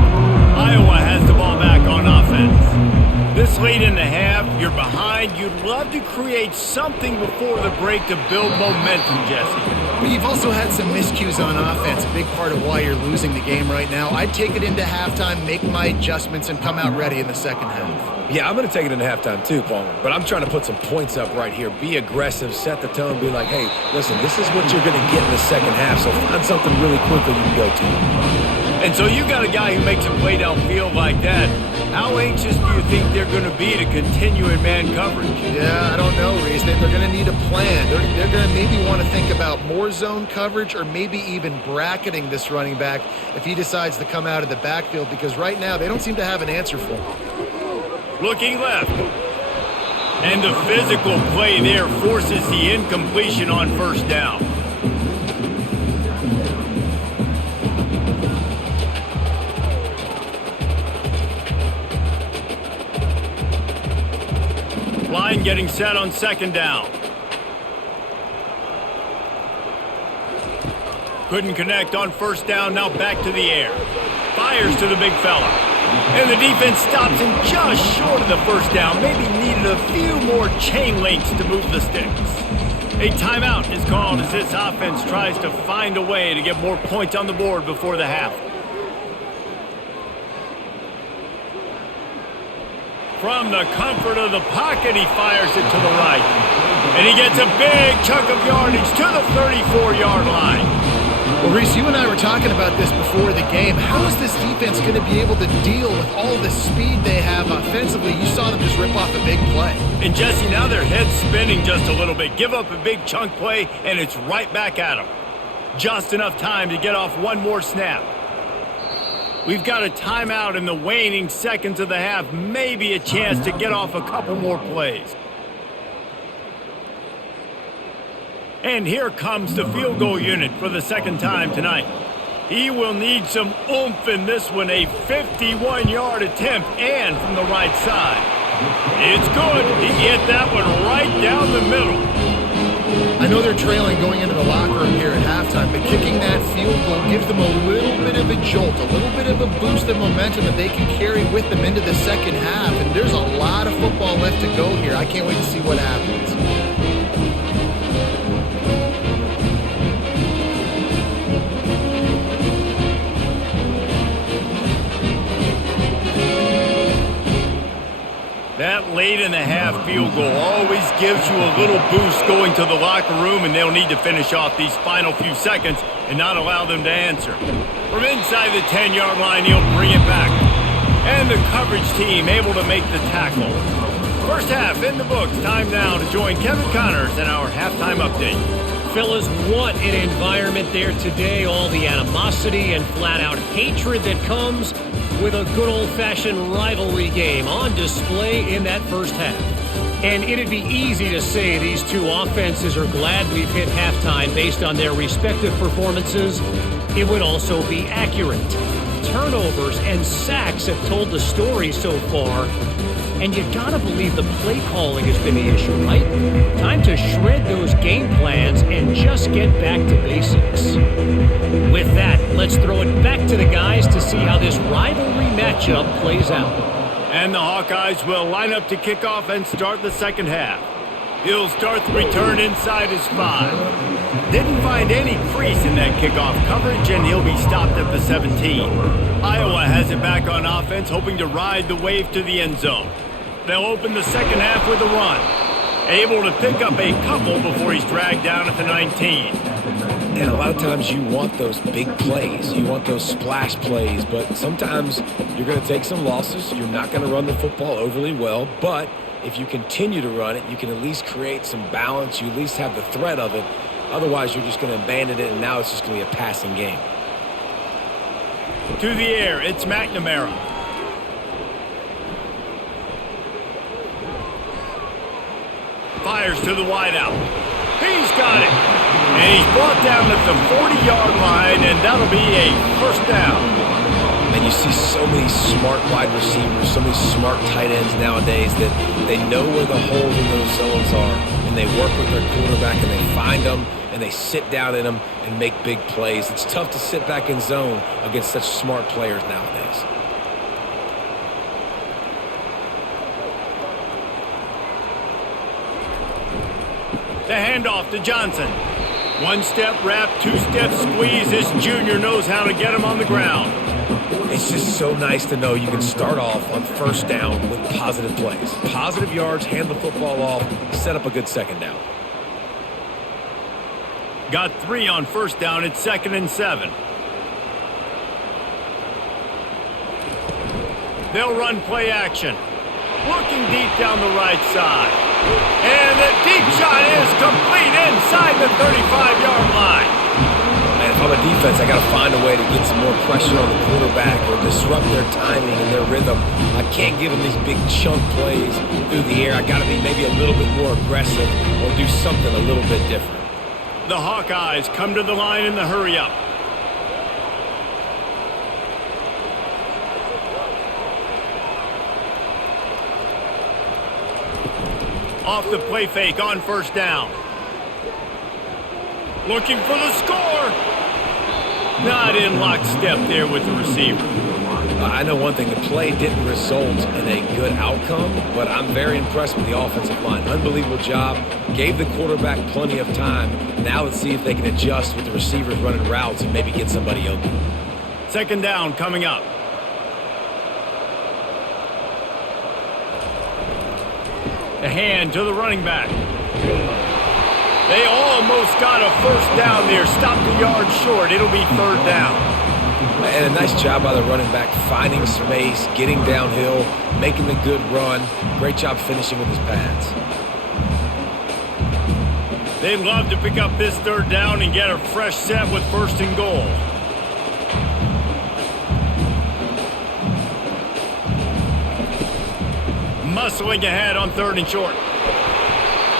Iowa has the ball back on offense. This late in the half, you're behind. You'd love to create something before the break to build momentum, Jesse. But you've also had some miscues on offense, a big part of why you're losing the game right now. I'd take it into halftime, make my adjustments, and come out ready in the second half. Yeah, I'm going to take it into halftime too, Palmer. But I'm trying to put some points up right here. Be aggressive, set the tone, be like, hey, listen, this is what you're going to get in the second half, so find something really quickly you can go to. And so you got a guy who makes a play downfield like that. How anxious do you think they're going to be to continue in man coverage? Yeah, I don't know, Reese. They're going to need a plan. They're going to maybe want to think about more zone coverage or maybe even bracketing this running back if he decides to come out of the backfield, because right now they don't seem to have an answer for him. Looking left. And the physical play there forces the incompletion on first down. Line getting set on second down. Couldn't connect on first down, now back to the air. Fires to the big fella. And the defense stops him just short of the first down. Maybe needed a few more chain links to move the sticks. A timeout is called as this offense tries to find a way to get more points on the board before the half. From the comfort of the pocket, he fires it to the right. And he gets a big chunk of yardage to the 34-yard line. Well, Reese, you and I were talking about this before the game. How is this defense going to be able to deal with all the speed they have offensively? You saw them just rip off a big play. And Jesse, now their head's spinning just a little bit. Give up a big chunk play, and it's right back at them. Just enough time to get off one more snap. We've got a timeout in the waning seconds of the half. Maybe a chance to get off a couple more plays. And here comes the field goal unit for the second time tonight. He will need some oomph in this one, a 51-yard attempt and from the right side. It's good. He hit that one right down the middle. I know they're trailing going into the locker room here at halftime, but kicking that field goal gives them a little bit of a jolt, a little bit of a boost of momentum that they can carry with them into the second half. And there's a lot of football left to go here. I can't wait to see what happens. That late in the half field goal always gives you a little boost going to the locker room, and they'll need to finish off these final few seconds and not allow them to answer. From inside the 10-yard line, he'll bring it back. And the coverage team able to make the tackle. First half in the books. Time now to join Kevin Connors in our halftime update. Fellas, what an environment there today. All the animosity and flat-out hatred that comes with a good old-fashioned rivalry game on display in that first half. And it'd be easy to say these two offenses are glad we've hit halftime based on their respective performances. It would also be accurate. Turnovers and sacks have told the story so far. And you gotta believe the play calling has been the issue, right? Time to shred those game plans and just get back to basics. With that, let's throw it back to the guys to see how this rivalry matchup plays out. And the Hawkeyes will line up to kick off and start the second half. He'll start the return inside his 5. Didn't find any crease in that kickoff coverage, and he'll be stopped at the 17. Iowa has it back on offense, hoping to ride the wave to the end zone. They'll open the second half with a run. Able to pick up a couple before he's dragged down at the 19. And a lot of times you want those big plays. You want those splash plays, but sometimes you're going to take some losses. You're not going to run the football overly well, but if you continue to run it, you can at least create some balance. You at least have the threat of it. Otherwise, you're just going to abandon it, and now it's just going to be a passing game. To the air, it's McNamara. Fires to the wideout. He's got it. And he's brought down at the 40-yard line, and that'll be a first down. And you see so many smart wide receivers, so many smart tight ends nowadays that they know where the holes in those zones are, and they work with their quarterback, and they find them, and they sit down in them and make big plays. It's tough to sit back in zone against such smart players nowadays. The handoff to Johnson. One step wrap, two step squeeze. This junior knows how to get him on the ground. It's just so nice to know you can start off on first down with positive plays. Positive yards, hand the football off, set up a good second down. Got 3 on first down. It's 2nd and 7. They'll run play action. Looking deep down the right side. And the deep shot is complete inside the 35-yard line. Man, if I'm a defense, I got to find a way to get some more pressure on the quarterback or disrupt their timing and their rhythm. I can't give them these big chunk plays through the air. I got to be maybe a little bit more aggressive or do something a little bit different. The Hawkeyes come to the line in the hurry-up. Off the play fake on first down. Looking for the score. Not in lockstep there with the receiver. I know one thing, the play didn't result in a good outcome, but I'm very impressed with the offensive line. Unbelievable job. Gave the quarterback plenty of time. Now let's see if they can adjust with the receivers running routes and maybe get somebody open. Second down coming up. The hand to the running back. They almost got a first down there. Stopped a yard short. It'll be third down. And a nice job by the running back, finding space, getting downhill, making the good run. Great job finishing with his pads. They'd love to pick up this third down and get a fresh set with first and goal. Muscling ahead on third and short.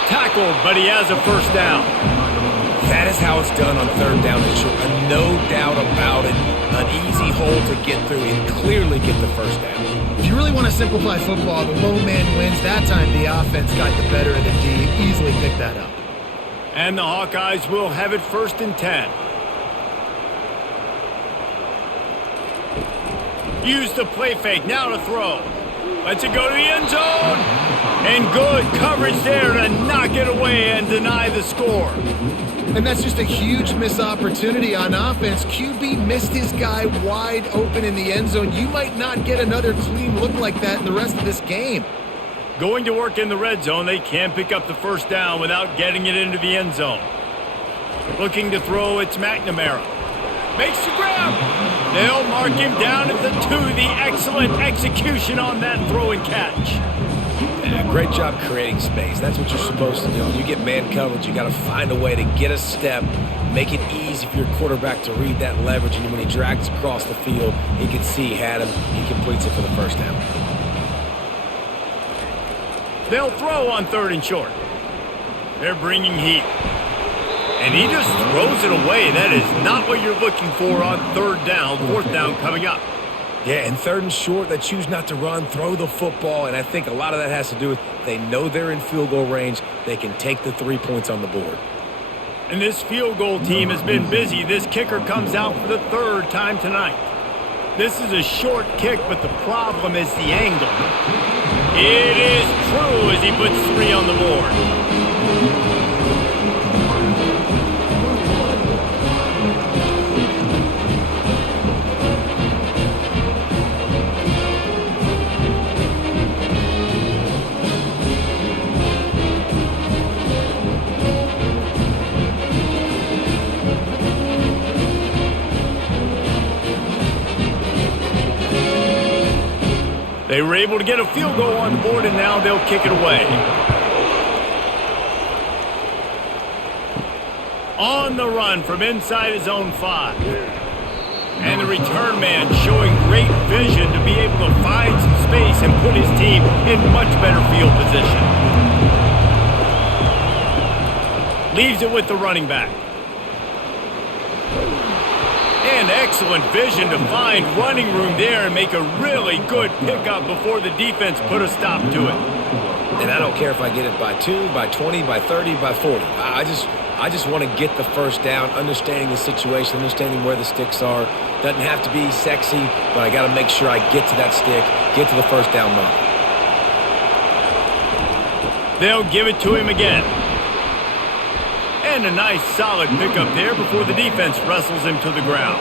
Tackled, but he has a first down. That is how it's done on third down and short. No doubt about it. An easy hole to get through and clearly get the first down. If you really want to simplify football, the low man wins. That time the offense got the better of the D. Easily picked that up. And the Hawkeyes will have it first and 10. Use the play fake, now to throw. Lets it go to the end zone. And good coverage there to knock it away and deny the score. And that's just a huge missed opportunity on offense. QB missed his guy wide open in the end zone. You might not get another clean look like that in the rest of this game. Going to work in the red zone, they can't pick up the first down without getting it into the end zone. Looking to throw, it's McNamara. Makes the grab. They'll mark him down at the 2. The excellent execution on that throw and catch. Yeah, great job creating space. That's what you're supposed to do. When you get man coverage, you got to find a way to get a step, make it easy for your quarterback to read that leverage, and when he drags across the field, he can see he had him. He completes it for the first down. They'll throw on third and short. They're bringing heat. And he just throws it away. That is not what you're looking for on third down. Fourth down coming up. Yeah, and third and short, they choose not to run, throw the football, and I think a lot of that has to do with they know they're in field goal range. They can take the 3 points on the board. And this field goal team has been busy. This kicker comes out for the third time tonight. This is a short kick, but the problem is the angle. It is true as he puts 3 on the board. They were able to get a field goal on the board, and now they'll kick it away. On the run from inside his own 5. And the return man showing great vision to be able to find some space and put his team in much better field position. Leaves it with the running back. And excellent vision to find running room there and make a really good pickup before the defense put a stop to it. And I don't care if I get it by 2, by 20, by 30, by 40. I just want to get the first down, understanding the situation, understanding where the sticks are. Doesn't have to be sexy, but I got to make sure I get to that stick, get to the first down moment. They'll give it to him again. And a nice solid pickup there before the defense wrestles him to the ground.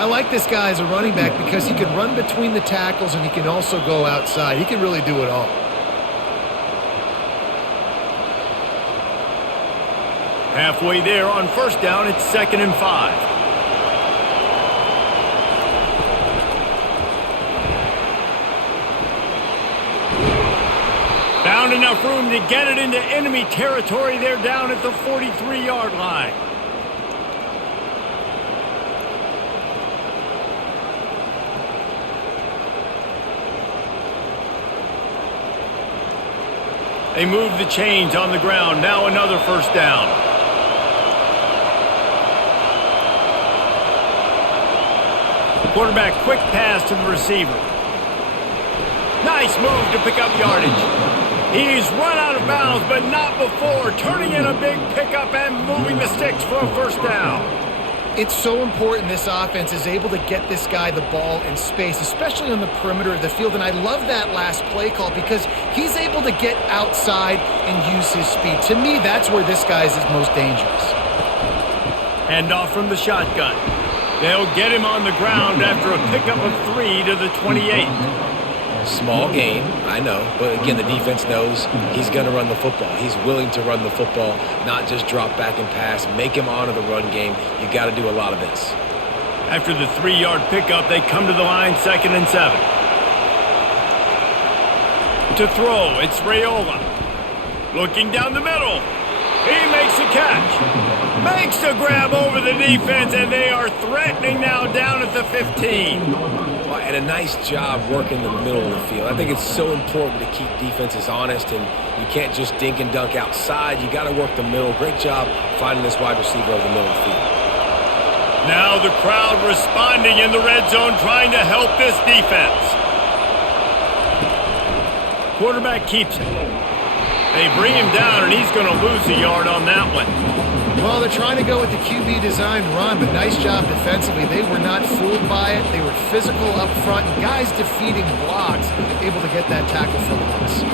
I like this guy as a running back because he can run between the tackles and he can also go outside. He can really do it all. Halfway there on first down, it's 2nd and 5. Found enough room to get it into enemy territory. They're down at the 43-yard line. They move the chains on the ground. Now another first down. Quarterback quick pass to the receiver. Nice move to pick up yardage. He's run out of bounds, but not before. Turning in a big pickup and moving the sticks for a first down. It's so important this offense is able to get this guy the ball in space, especially on the perimeter of the field. And I love that last play call because he's able to get outside and use his speed. To me, that's where this guy is most dangerous. Handoff from the shotgun. They'll get him on the ground after a pickup of 3 to the 28. Small gain, I know, but again, the defense knows he's going to run the football. He's willing to run the football, not just drop back and pass, make him honor the run game. You got to do a lot of this. After the 3-yard pickup, they come to the line, 2nd and 7. To throw, it's Raiola. Looking down the middle. He makes a catch. Makes a grab over the defense, and they are threatening now down at the 15. And a nice job working the middle of the field. I think it's so important to keep defenses honest, and you can't just dink and dunk outside. You got to work the middle. Great job finding this wide receiver over the middle of the field. Now the crowd responding in the red zone, trying to help this defense. Quarterback keeps it. They bring him down, and he's going to lose a yard on that one. Well, they're trying to go with the QB design run, but nice job defensively. They were not fooled by it. They were physical up front. Guys defeating blocks, able to get that tackle for loss.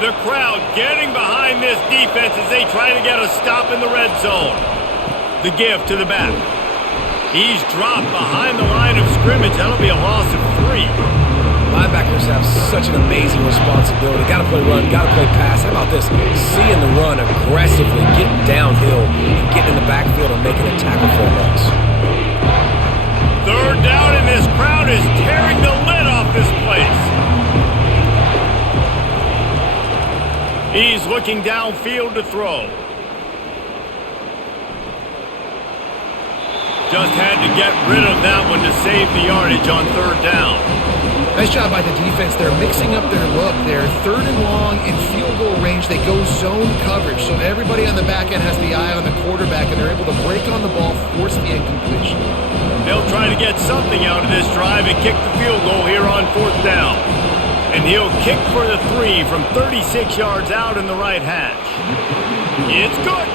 The crowd getting behind this defense as they try to get a stop in the red zone. The give to the back. He's dropped behind the line of scrimmage. That'll be a loss of 3. Linebackers have such an amazing responsibility. Got to play run, got to play pass. How about this? Seeing the run aggressively, getting downhill, and getting in the backfield and making a tackle for a loss. 3rd down, and this crowd is tearing the lid off this place. He's looking downfield to throw. Just had to get rid of that one to save the yardage on 3rd down. Nice job by the defense. They're mixing up their look. They're 3rd and long in field goal range. They go zone coverage, so everybody on the back end has the eye on the quarterback, and they're able to break on the ball, force the incompletion. They'll try to get something out of this drive and kick the field goal here on 4th down. And he'll kick for the 3 from 36 yards out in the right hash. It's good.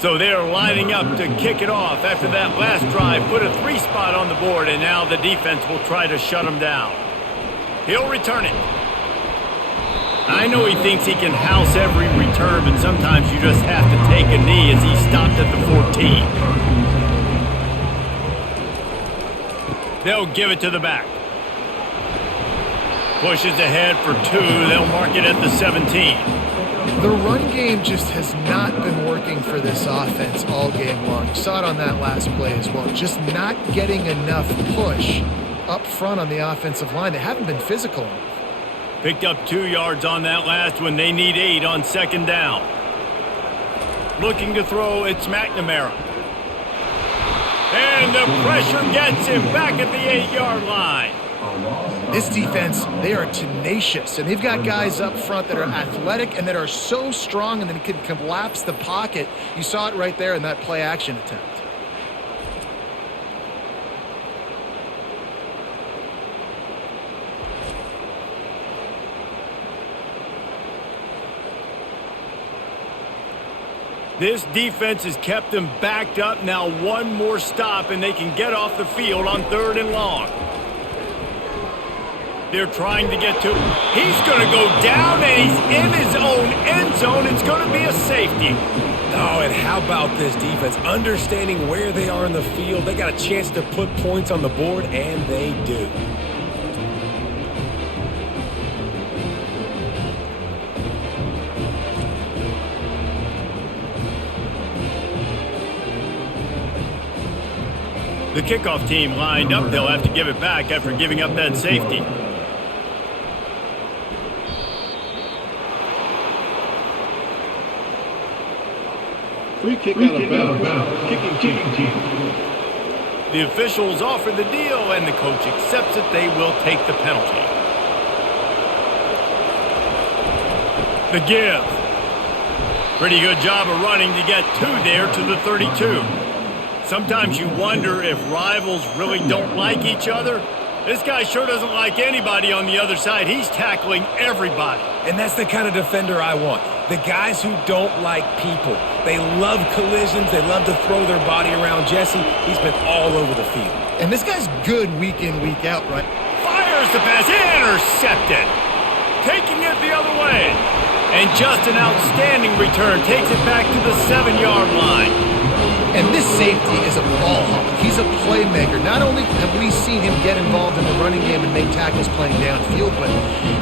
So they're lining up to kick it off after that last drive. Put a 3 spot on the board, and now the defense will try to shut him down. He'll return it. I know he thinks he can house every return, but sometimes you just have to take a knee as he stopped at the 14. They'll give it to the back. Pushes ahead for 2. They'll mark it at the 17. The run game just has not been working for this offense all game long. You saw it on that last play as well. Just not getting enough push up front on the offensive line. They haven't been physical enough. Picked up 2 yards on that last one. They need 8 on 2nd down. Looking to throw, it's McNamara. And the pressure gets him back at the 8-yard line. This defense, they are tenacious, and they've got guys up front that are athletic and that are so strong and that can collapse the pocket. You saw it right there in that play-action attempt. This defense has kept them backed up. Now one more stop, and they can get off the field on 3rd and long. They're trying to get to him. He's going to go down, and he's in his own end zone. It's going to be a safety. Oh, and how about this defense? Understanding where they are in the field, they got a chance to put points on the board, and they do. The kickoff team lined up. They'll have to give it back after giving up that safety. Free kick out of bounds. Kicking team. The officials offer the deal, and the coach accepts it. They will take the penalty. The give. Pretty good job of running to get two there to the 32. Sometimes you wonder if rivals really don't like each other. This guy sure doesn't like anybody on the other side. He's tackling everybody. And that's the kind of defender I want. The guys who don't like people. They love collisions. They love to throw their body around Jesse. He's been all over the field. And this guy's good week in, week out, right? Fires the pass. Intercepted. Taking it the other way. And just an outstanding return. Takes it back to the 7-yard line. And this safety is a ball hawk. He's a playmaker. Not only have we seen him get involved in the running game and make tackles playing downfield, but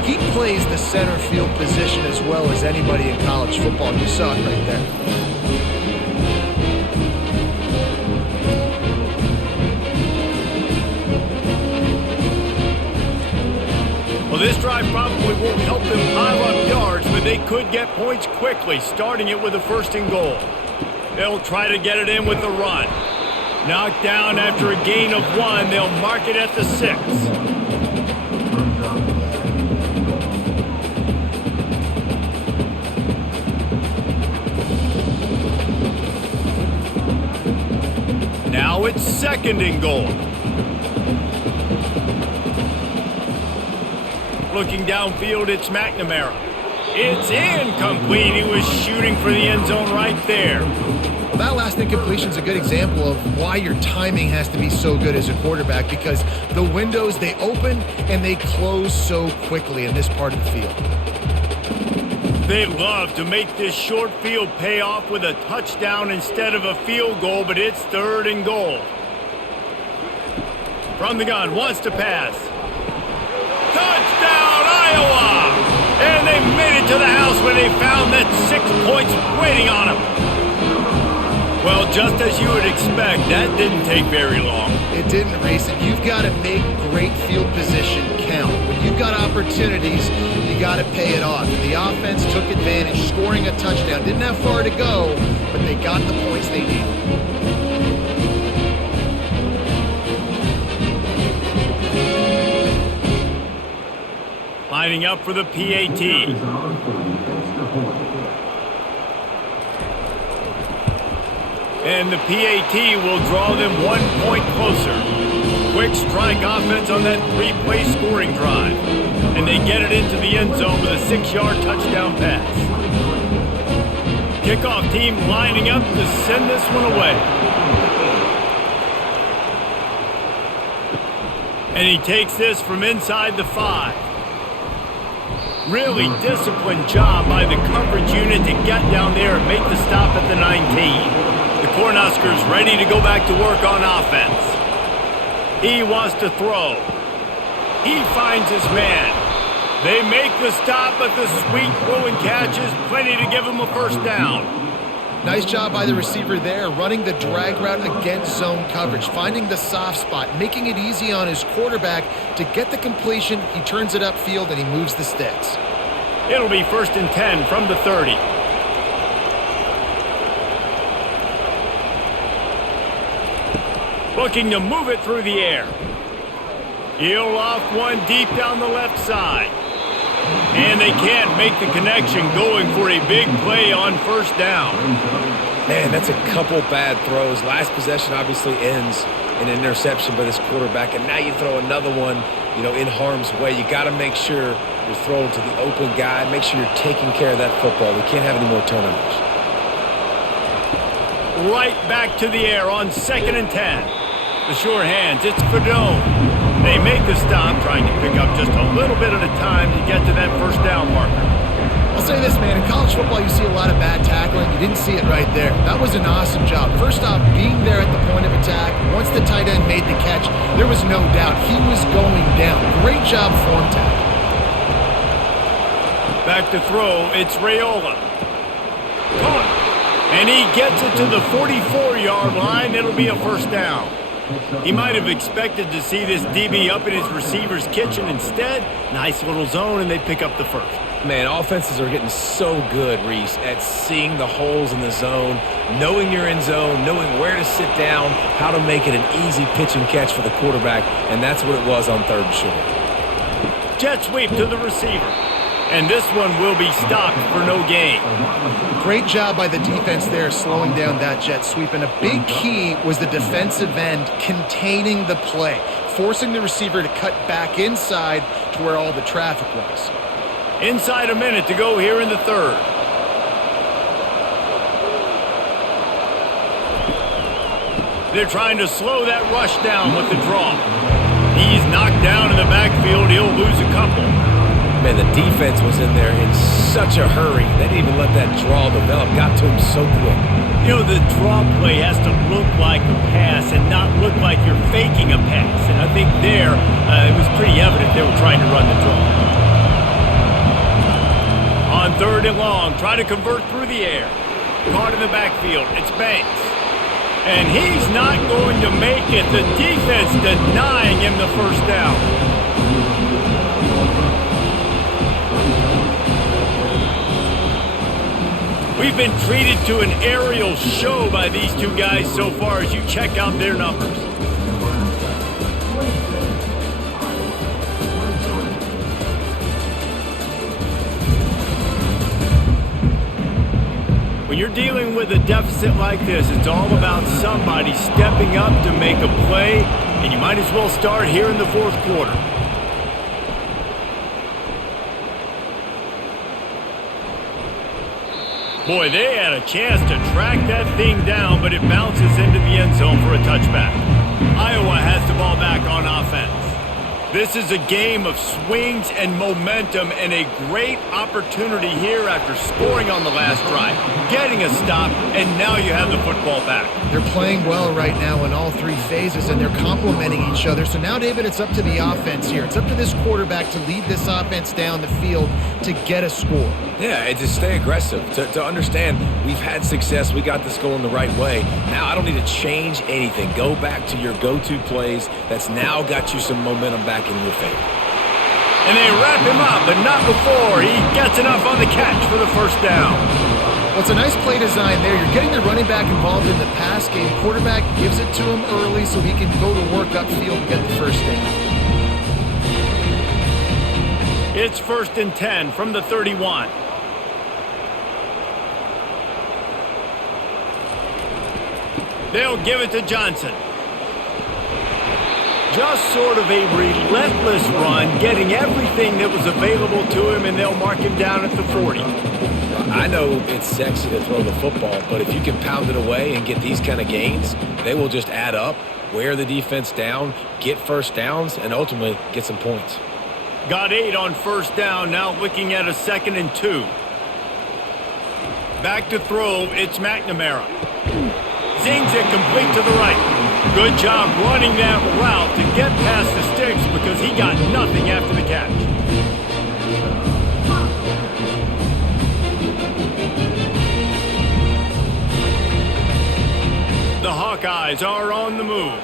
he plays the center field position as well as anybody in college football. You saw it right there. Well, this drive probably won't help them pile up yards, but they could get points quickly, starting it with a 1st and goal. They'll try to get it in with the run. Knocked down after a gain of 1. They'll mark it at the 6. Now it's 2nd and goal. Looking downfield, it's McNamara. It's incomplete. He was shooting for the end zone right there. Well, that last incompletion is a good example of why your timing has to be so good as a quarterback, because the windows, they open and they close so quickly in this part of the field. They love to make this short field pay off with a touchdown instead of a field goal, but it's 3rd and goal. From the gun, wants to pass. Touchdown, Iowa! And they made it to the house where they found that 6 points waiting on them. Well, just as you would expect, that didn't take very long. It didn't, Reese. You've got to make great field position count. When you've got opportunities, you got to pay it off. And the offense took advantage, scoring a touchdown. Didn't have far to go, but they got the points they needed. Lining up for the PAT. And the PAT will draw them 1 point closer. Quick strike offense on that 3-play scoring drive. And they get it into the end zone with a 6-yard touchdown pass. Kickoff team lining up to send this one away. And he takes this from inside the 5. Really disciplined job by the coverage unit to get down there and make the stop at the 19. The Cornhuskers ready to go back to work on offense. He wants to throw. He finds his man. They make the stop, but the sweet throw and catch is plenty to give him a 1st down. Nice job by the receiver there, running the drag route against zone coverage, finding the soft spot, making it easy on his quarterback to get the completion. He turns it upfield and he moves the sticks. It'll be 1st and 10 from the 30. Looking to move it through the air. He'll off one deep down the left side. And they can't make the connection, going for a big play on 1st down. Man, that's a couple bad throws. Last possession obviously ends in an interception by this quarterback, and now you throw another one, in harm's way. You got to make sure you're throwing to the open guy. Make sure you're taking care of that football. We can't have any more turnovers. Right back to the air on 2nd and 10. The sure hands, it's Fedone. They make the stop, trying to pick up just a little bit at a time to get to that 1st down marker. I'll say this this, man. In college football, you see a lot of bad tackling. You didn't see it right there. That was an awesome job. First off, being there at the point of attack. Once the tight end made the catch, there was no doubt he was going down. Great job form tackle. Back to throw, it's Raiola. Caught. And he gets it to the 44-yard line. It'll be a first down. He might have expected to see this DB up in his receiver's kitchen. Instead, nice little zone, and they pick up the first. Man, offenses are getting so good, Reese, at seeing the holes in the zone, knowing you're in zone, knowing where to sit down, how to make it an easy pitch and catch for the quarterback, and that's what it was on 3rd and short. Jet sweep to the receiver. And this one will be stopped for no gain. Great job by the defense there, slowing down that jet sweep. And a big key was the defensive end containing the play, forcing the receiver to cut back inside to where all the traffic was. Inside a minute to go here in the 3rd. They're trying to slow that rush down with the draw. He's knocked down in the backfield. He'll lose a couple. Man, the defense was in there in such a hurry. They didn't even let that draw develop. Got to him so quick. You know, the draw play has to look like a pass and not look like you're faking a pass. And I think there, it was pretty evident they were trying to run the draw. On 3rd and long, try to convert through the air. Caught in the backfield. It's Banks. And he's not going to make it. The defense denying him the first down. We've been treated to an aerial show by these two guys so far as you check out their numbers. When you're dealing with a deficit like this, it's all about somebody stepping up to make a play, and you might as well start here in the 4th quarter. Boy, they had a chance to track that thing down, but it bounces into the end zone for a touchback. Iowa has the ball back on offense. This is a game of swings and momentum, and a great opportunity here after scoring on the last drive, getting a stop, and now you have the football back. They're playing well right now in all 3 phases, and they're complementing each other. So now, David, it's up to the offense here. It's up to this quarterback to lead this offense down the field to get a score. Yeah, and to stay aggressive, to understand we've had success, we got this going the right way. Now I don't need to change anything. Go back to your go-to plays. That's now got you some momentum back in your favor. And they wrap him up, but not before he gets enough on the catch for the first down. Well, it's a nice play design there. You're getting the running back involved in the pass game. Quarterback gives it to him early so he can go to work upfield and get the first down. It's 1st and 10 from the 31. They'll give it to Johnson. Just sort of a relentless run, getting everything that was available to him, and they'll mark him down at the 40. I know it's sexy to throw the football, but if you can pound it away and get these kind of gains, they will just add up, wear the defense down, get first downs, and ultimately get some points. Got 8 on first down, now looking at a 2nd and 2. Back to throw, it's McNamara. Zings it complete to the right. Good job running that route to get past the sticks because he got nothing after the catch. The Hawkeyes are on the move.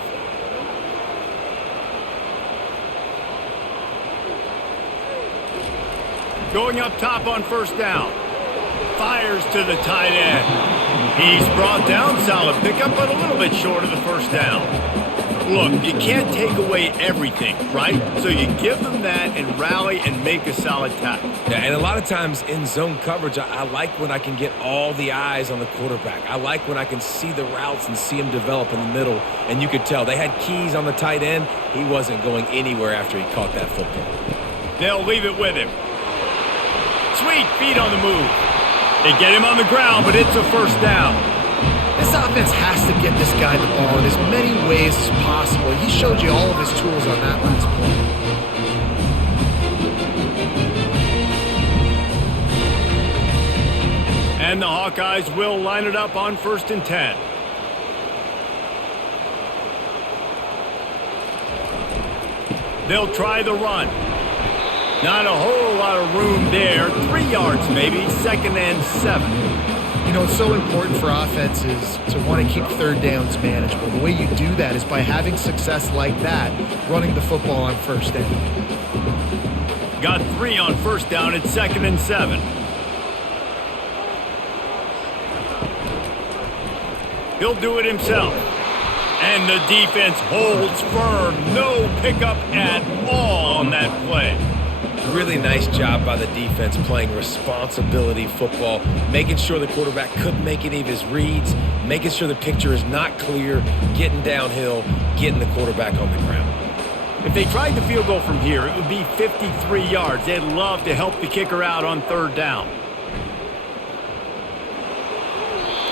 Going up top on first down. Fires to the tight end. He's brought down, solid pickup, but a little bit short of the first down. Look, you can't take away everything, right? So you give them that and rally and make a solid tackle. Yeah, and a lot of times in zone coverage, I like when I can get all the eyes on the quarterback. I like when I can see the routes and see him develop in the middle. And you could tell they had keys on the tight end. He wasn't going anywhere after he caught that football. They'll leave it with him. Sweet feet on the move. They get him on the ground, but it's a first down. This offense has to get this guy the ball in as many ways as possible. He showed you all of his tools on that last play. And the Hawkeyes will line it up on 1st and 10. They'll try the run. Not a whole lot of room there. 3 yards maybe, 2nd and 7. You know, it's so important for offenses to want to keep third downs manageable. The way you do that is by having success like that, running the football on 1st down. Got 3 on 1st down at 2nd and 7. He'll do it himself. And the defense holds firm. No pickup at all on that play. Really nice job by the defense playing responsibility football, making sure the quarterback couldn't make any of his reads, making sure the picture is not clear, getting downhill, getting the quarterback on the ground. If they tried the field goal from here, it would be 53 yards. They'd love to help the kicker out on 3rd down.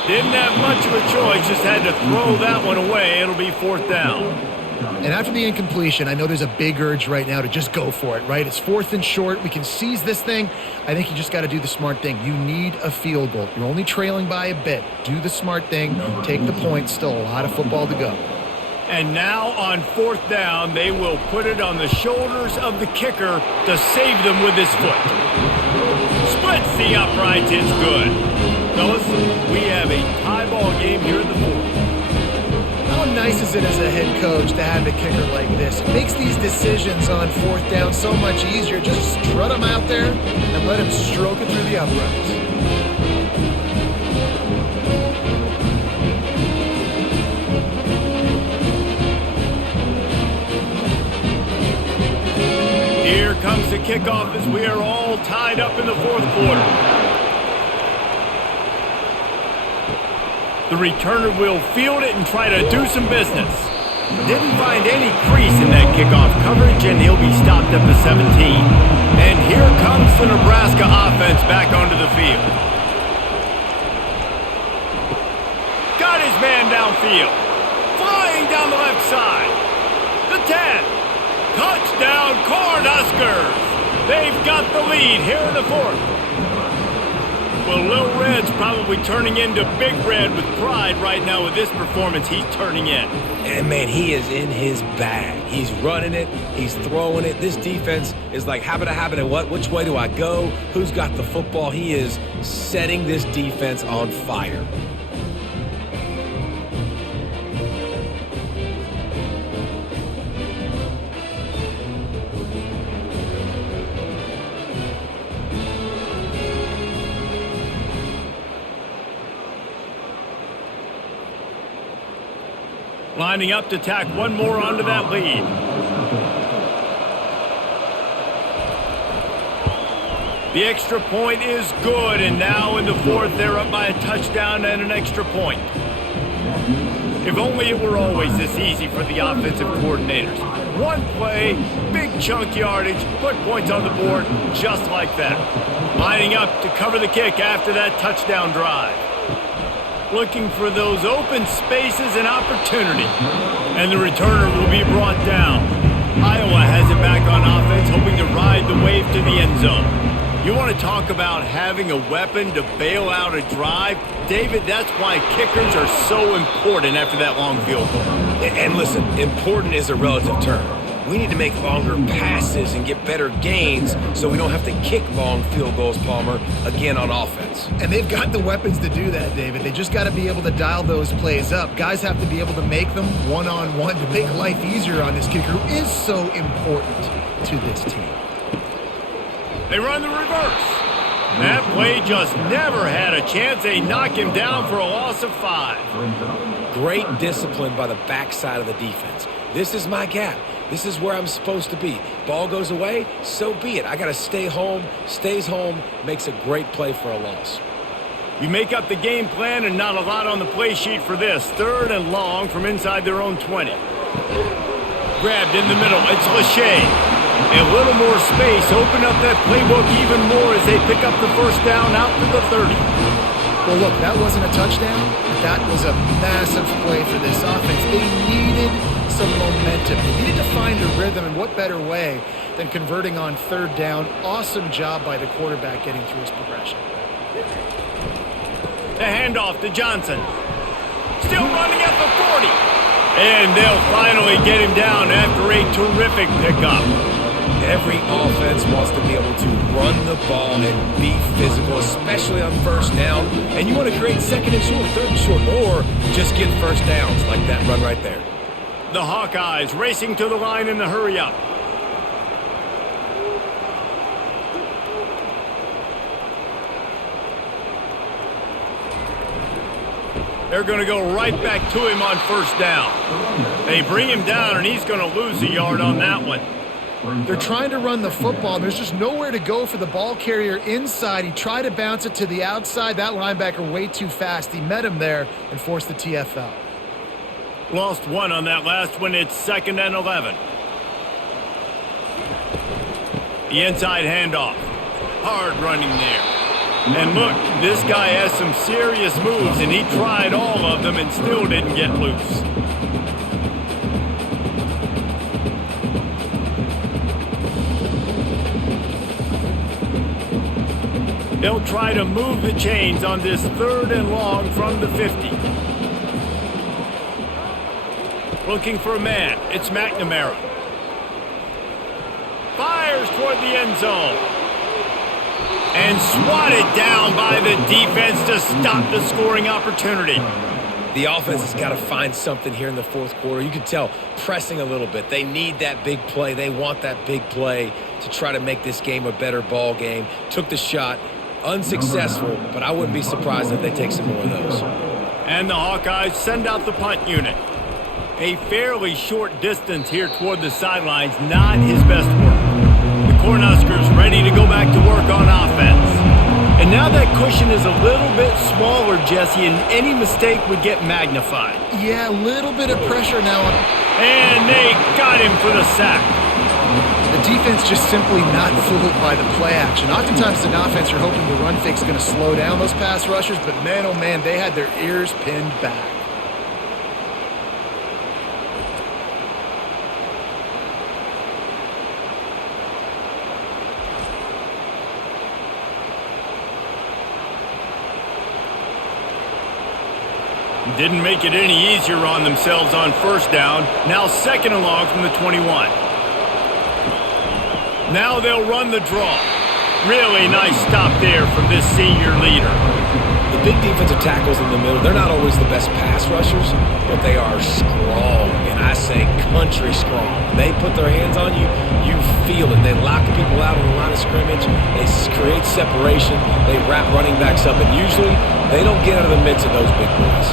Didn't have much of a choice, just had to throw that one away. It'll be 4th down. And after the incompletion, I know there's a big urge right now to just go for it, right? It's 4th and short. We can seize this thing. I think you just got to do the smart thing. You need a field goal. You're only trailing by a bit. Do the smart thing. Take the point. Still a lot of football to go. And now on 4th down, they will put it on the shoulders of the kicker to save them with his foot. Splits the uprights. It's good. Fellas, we have a tie ball game here in the 4th. How nice is it as a head coach to have a kicker like this? It makes these decisions on 4th down so much easier. Just strut him out there and let him stroke it through the uprights. Here comes the kickoff as we are all tied up in the 4th quarter. The returner will field it and try to do some business. Didn't find any crease in that kickoff coverage, and he'll be stopped at the 17. And here comes the Nebraska offense back onto the field. Got his man downfield. Flying down the left side. The 10. Touchdown, Cornhuskers. They've got the lead here in the 4th. Well, Lil Red's probably turning into Big Red with pride right now with this performance he's turning in. And, man, he is in his bag. He's running it. He's throwing it. This defense is like, habit, what? Which way do I go? Who's got the football? He is setting this defense on fire. Lining up to tack one more onto that lead. The extra point is good, and now in the 4th, they're up by a touchdown and an extra point. If only it were always this easy for the offensive coordinators. One play, big chunk yardage, put points on the board just like that. Lining up to cover the kick after that touchdown drive. Looking for those open spaces and opportunity. And the returner will be brought down. Iowa has it back on offense, hoping to ride the wave to the end zone. You want to talk about having a weapon to bail out a drive? David, that's why kickers are so important after that long field goal. And listen, important is a relative term. We need to make longer passes and get better gains so we don't have to kick long field goals, Palmer, again on offense. And they've got the weapons to do that, David. They just got to be able to dial those plays up. Guys have to be able to make them one-on-one to make life easier on this kicker, who is so important to this team. They run the reverse. That play just never had a chance. They knock him down for a loss of 5. Great discipline by the backside of the defense. This is my gap. This is where I'm supposed to be. Ball goes away, so be it. I got to stay home. Stays home, makes a great play for a loss. You make up the game plan and not a lot on the play sheet for this. 3rd and long from inside their own 20. Grabbed in the middle. It's Lachey. A little more space. Open up that playbook even more as they pick up the 1st down out to the 30. Well, look, that wasn't a touchdown. That was a massive play for this offense. They needed some momentum. They needed to find a rhythm, and what better way than converting on 3rd down. Awesome job by the quarterback getting through his progression. The handoff to Johnson. Still running at the 40. And they'll finally get him down after a terrific pickup. Every offense wants to be able to run the ball and be physical, especially on first down. And you want to create second and short, third and short, or just get first downs like that run right there. The Hawkeyes racing to the line in the hurry-up. They're going to go right back to him on first down. They bring him down, and he's going to lose a yard on that one. They're trying to run the football. There's just nowhere to go for the ball carrier inside. He tried to bounce it to the outside. That linebacker way too fast. He met him there and forced the TFL. Lost one on that last one. It's 2nd and 11. The inside handoff. Hard running there. And look, this guy has some serious moves, and he tried all of them and still didn't get loose. They'll try to move the chains on this 3rd and long from the 50. Looking for a man. It's McNamara. Fires toward the end zone. And swatted down by the defense to stop the scoring opportunity. The offense has got to find something here in the fourth quarter. You can tell pressing a little bit. They need that big play. They want that big play to try to make this game a better ball game. Took the shot. Unsuccessful, but I wouldn't be surprised if they take some more of those. And the Hawkeyes send out the punt unit. A fairly short distance here toward the sidelines, not his best work. The Cornhuskers ready to go back to work on offense. And now that cushion is a little bit smaller, Jesse, and any mistake would get magnified. Yeah, a little bit of pressure now. And they got him for the sack. The defense just simply not fooled by the play action. Oftentimes as an offense, you're hoping the run fake's going to slow down those pass rushers, but man, oh man, they had their ears pinned back. Didn't make it any easier on themselves on first down. Now 2nd and long from the 21. Now they'll run the draw. Really nice stop there from this senior leader. The big defensive tackles in the middle, they're not always the best pass rushers, but they are strong, and I say country strong. When they put their hands on you, you feel it. They lock people out on the line of scrimmage. They create separation. They wrap running backs up, and usually they don't get out of the midst of those big boys.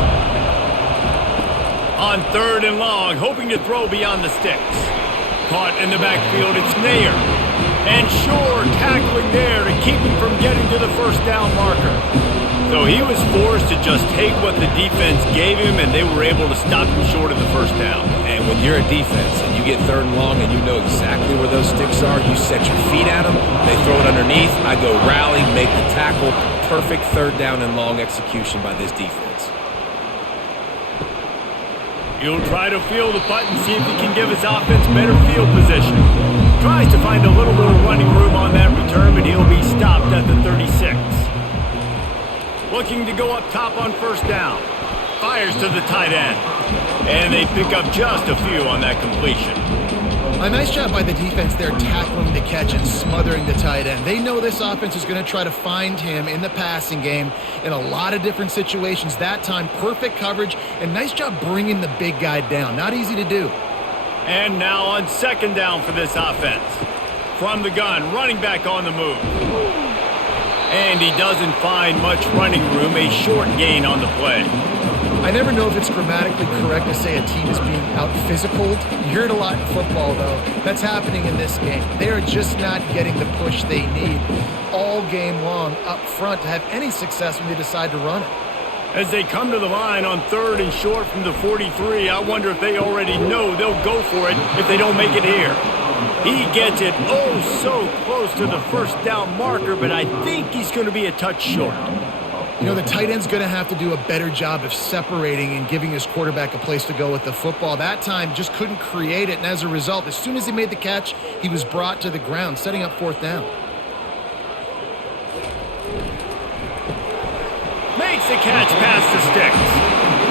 On 3rd and long, hoping to throw beyond the sticks. Caught in the backfield, it's Nair. And Shore tackling there to keep him from getting to the first down marker. So he was forced to just take what the defense gave him, and they were able to stop him short of the first down. And when you're a defense and you get 3rd and long and you know exactly where those sticks are, you set your feet at them, they throw it underneath, I go rally, make the tackle. Perfect 3rd down and long execution by this defense. He'll try to field the punt and see if he can give his offense better field position. Tries to find a little more running room on that return, but he'll be stopped at the 36. Looking to go up top on first down. Fires to the tight end. And they pick up just a few on that completion. A nice job by the defense there tackling the catch and smothering the tight end. They know this offense is going to try to find him in the passing game in a lot of different situations. That time, perfect coverage, and nice job bringing the big guy down. Not easy to do. And now on 2nd down for this offense. From the gun, running back on the move. And he doesn't find much running room, a short gain on the play. I never know if it's grammatically correct to say a team is being out-physicaled. You hear it a lot in football, though. That's happening in this game. They are just not getting the push they need all game long up front to have any success when they decide to run it. As they come to the line on 3rd and short from the 43, I wonder if they already know they'll go for it if they don't make it here. He gets it oh so close to the first down marker, but I think he's going to be a touch short. You know, the tight end's going to have to do a better job of separating and giving his quarterback a place to go with the football. That time just couldn't create it, and as a result, as soon as he made the catch, he was brought to the ground, setting up 4th down. makes the catch past the sticks.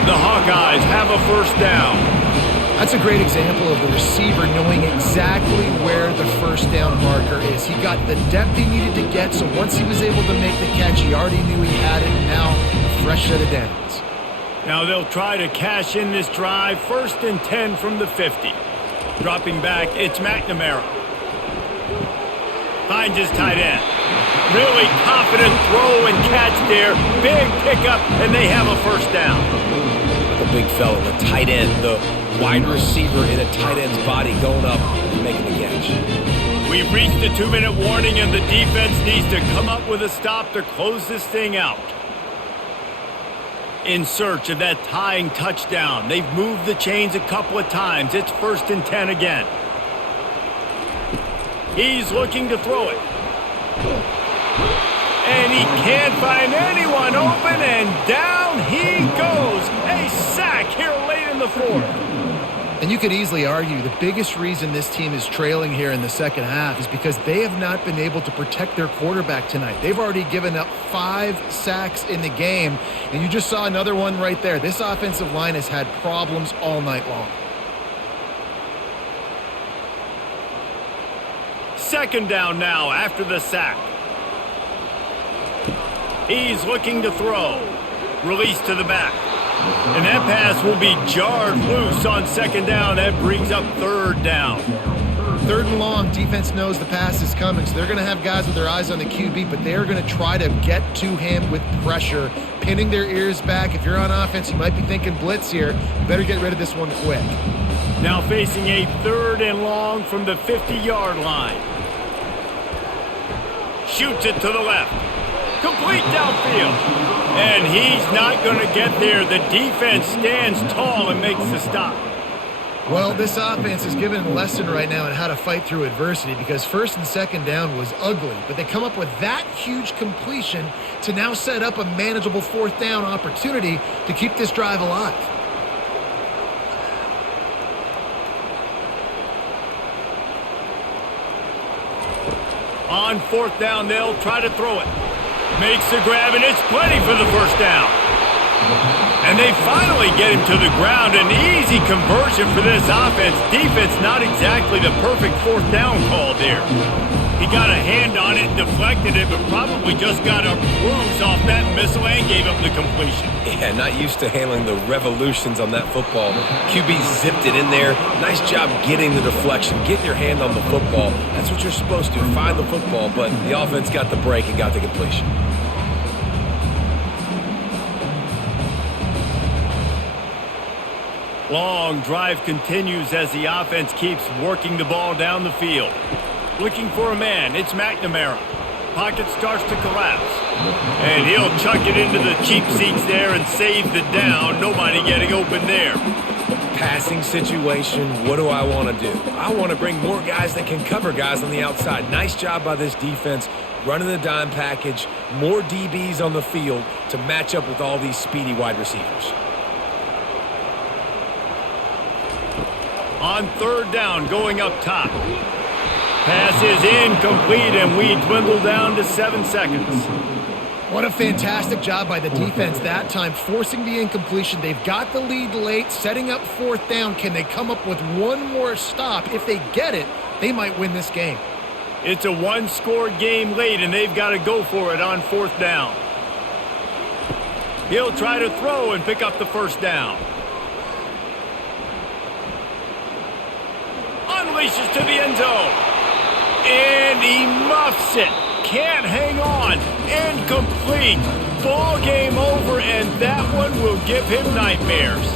The Hawkeyes have a first down. That's a great example of the receiver knowing exactly where the first down marker is. He got the depth he needed to get, so once he was able to make the catch, he already knew he had it, and now a fresh set of downs. Now they'll try to cash in this drive. 1st and 10 from the 50. Dropping back, it's McNamara. Finds his tight end. Really confident throw and catch there. Big pickup, and they have a first down. The big fella, the tight end, the wide receiver in a tight end's body going up and making the catch. We've reached the 2-minute warning, and the defense needs to come up with a stop to close this thing out. In search of that tying touchdown. They've moved the chains a couple of times. It's 1st and 10 again. He's looking to throw it. And he can't find anyone open, and down he goes. A sack here late in the 4th. And you could easily argue the biggest reason this team is trailing here in the second half is because they have not been able to protect their quarterback tonight. They've already given up 5 sacks in the game, and you just saw another one right there. This offensive line has had problems all night long. 2nd down now after the sack. He's looking to throw. Release to the back. And that pass will be jarred loose on 2nd down. That brings up 3rd down. 3rd and long, defense knows the pass is coming, so they're going to have guys with their eyes on the QB, but they're going to try to get to him with pressure, pinning their ears back. If you're on offense, you might be thinking blitz here. You better get rid of this one quick. Now facing a 3rd and long from the 50-yard line. Shoots it to the left. Complete downfield. And he's not going to get there. The defense stands tall and makes the stop. Well, this offense is given a lesson right now on how to fight through adversity because 1st and 2nd down was ugly, but they come up with that huge completion to now set up a manageable 4th down opportunity to keep this drive alive. On 4th down, they'll try to throw it. Makes the grab, and it's plenty for the first down. And they finally get him to the ground. An easy conversion for this offense. Defense, not exactly the perfect 4th down call there. He got a hand on it and deflected it, but probably just got a bruise off that missile and gave up the completion. Yeah, not used to handling the revolutions on that football. QB zipped it in there. Nice job getting the deflection, getting your hand on the football. That's what you're supposed to, find the football, but the offense got the break and got the completion. Long drive continues as the offense keeps working the ball down the field. Looking for a man, it's McNamara. Pocket starts to collapse. And he'll chuck it into the cheap seats there and save the down. Nobody getting open there. Passing situation, what do I want to do? I want to bring more guys that can cover guys on the outside. Nice job by this defense, running the dime package, more DBs on the field to match up with all these speedy wide receivers. On 3rd down, going up top. Pass is incomplete, and we dwindle down to 7 seconds. What a fantastic job by the defense that time, forcing the incompletion. They've got the lead late, setting up 4th down. Can they come up with one more stop? If they get it, they might win this game. It's a one-score game late, and they've got to go for it on 4th down. He'll try to throw and pick up the first down. Unleashes to the end zone. And he muffs it. Can't hang on. Incomplete. Ball game over, and that one will give him nightmares.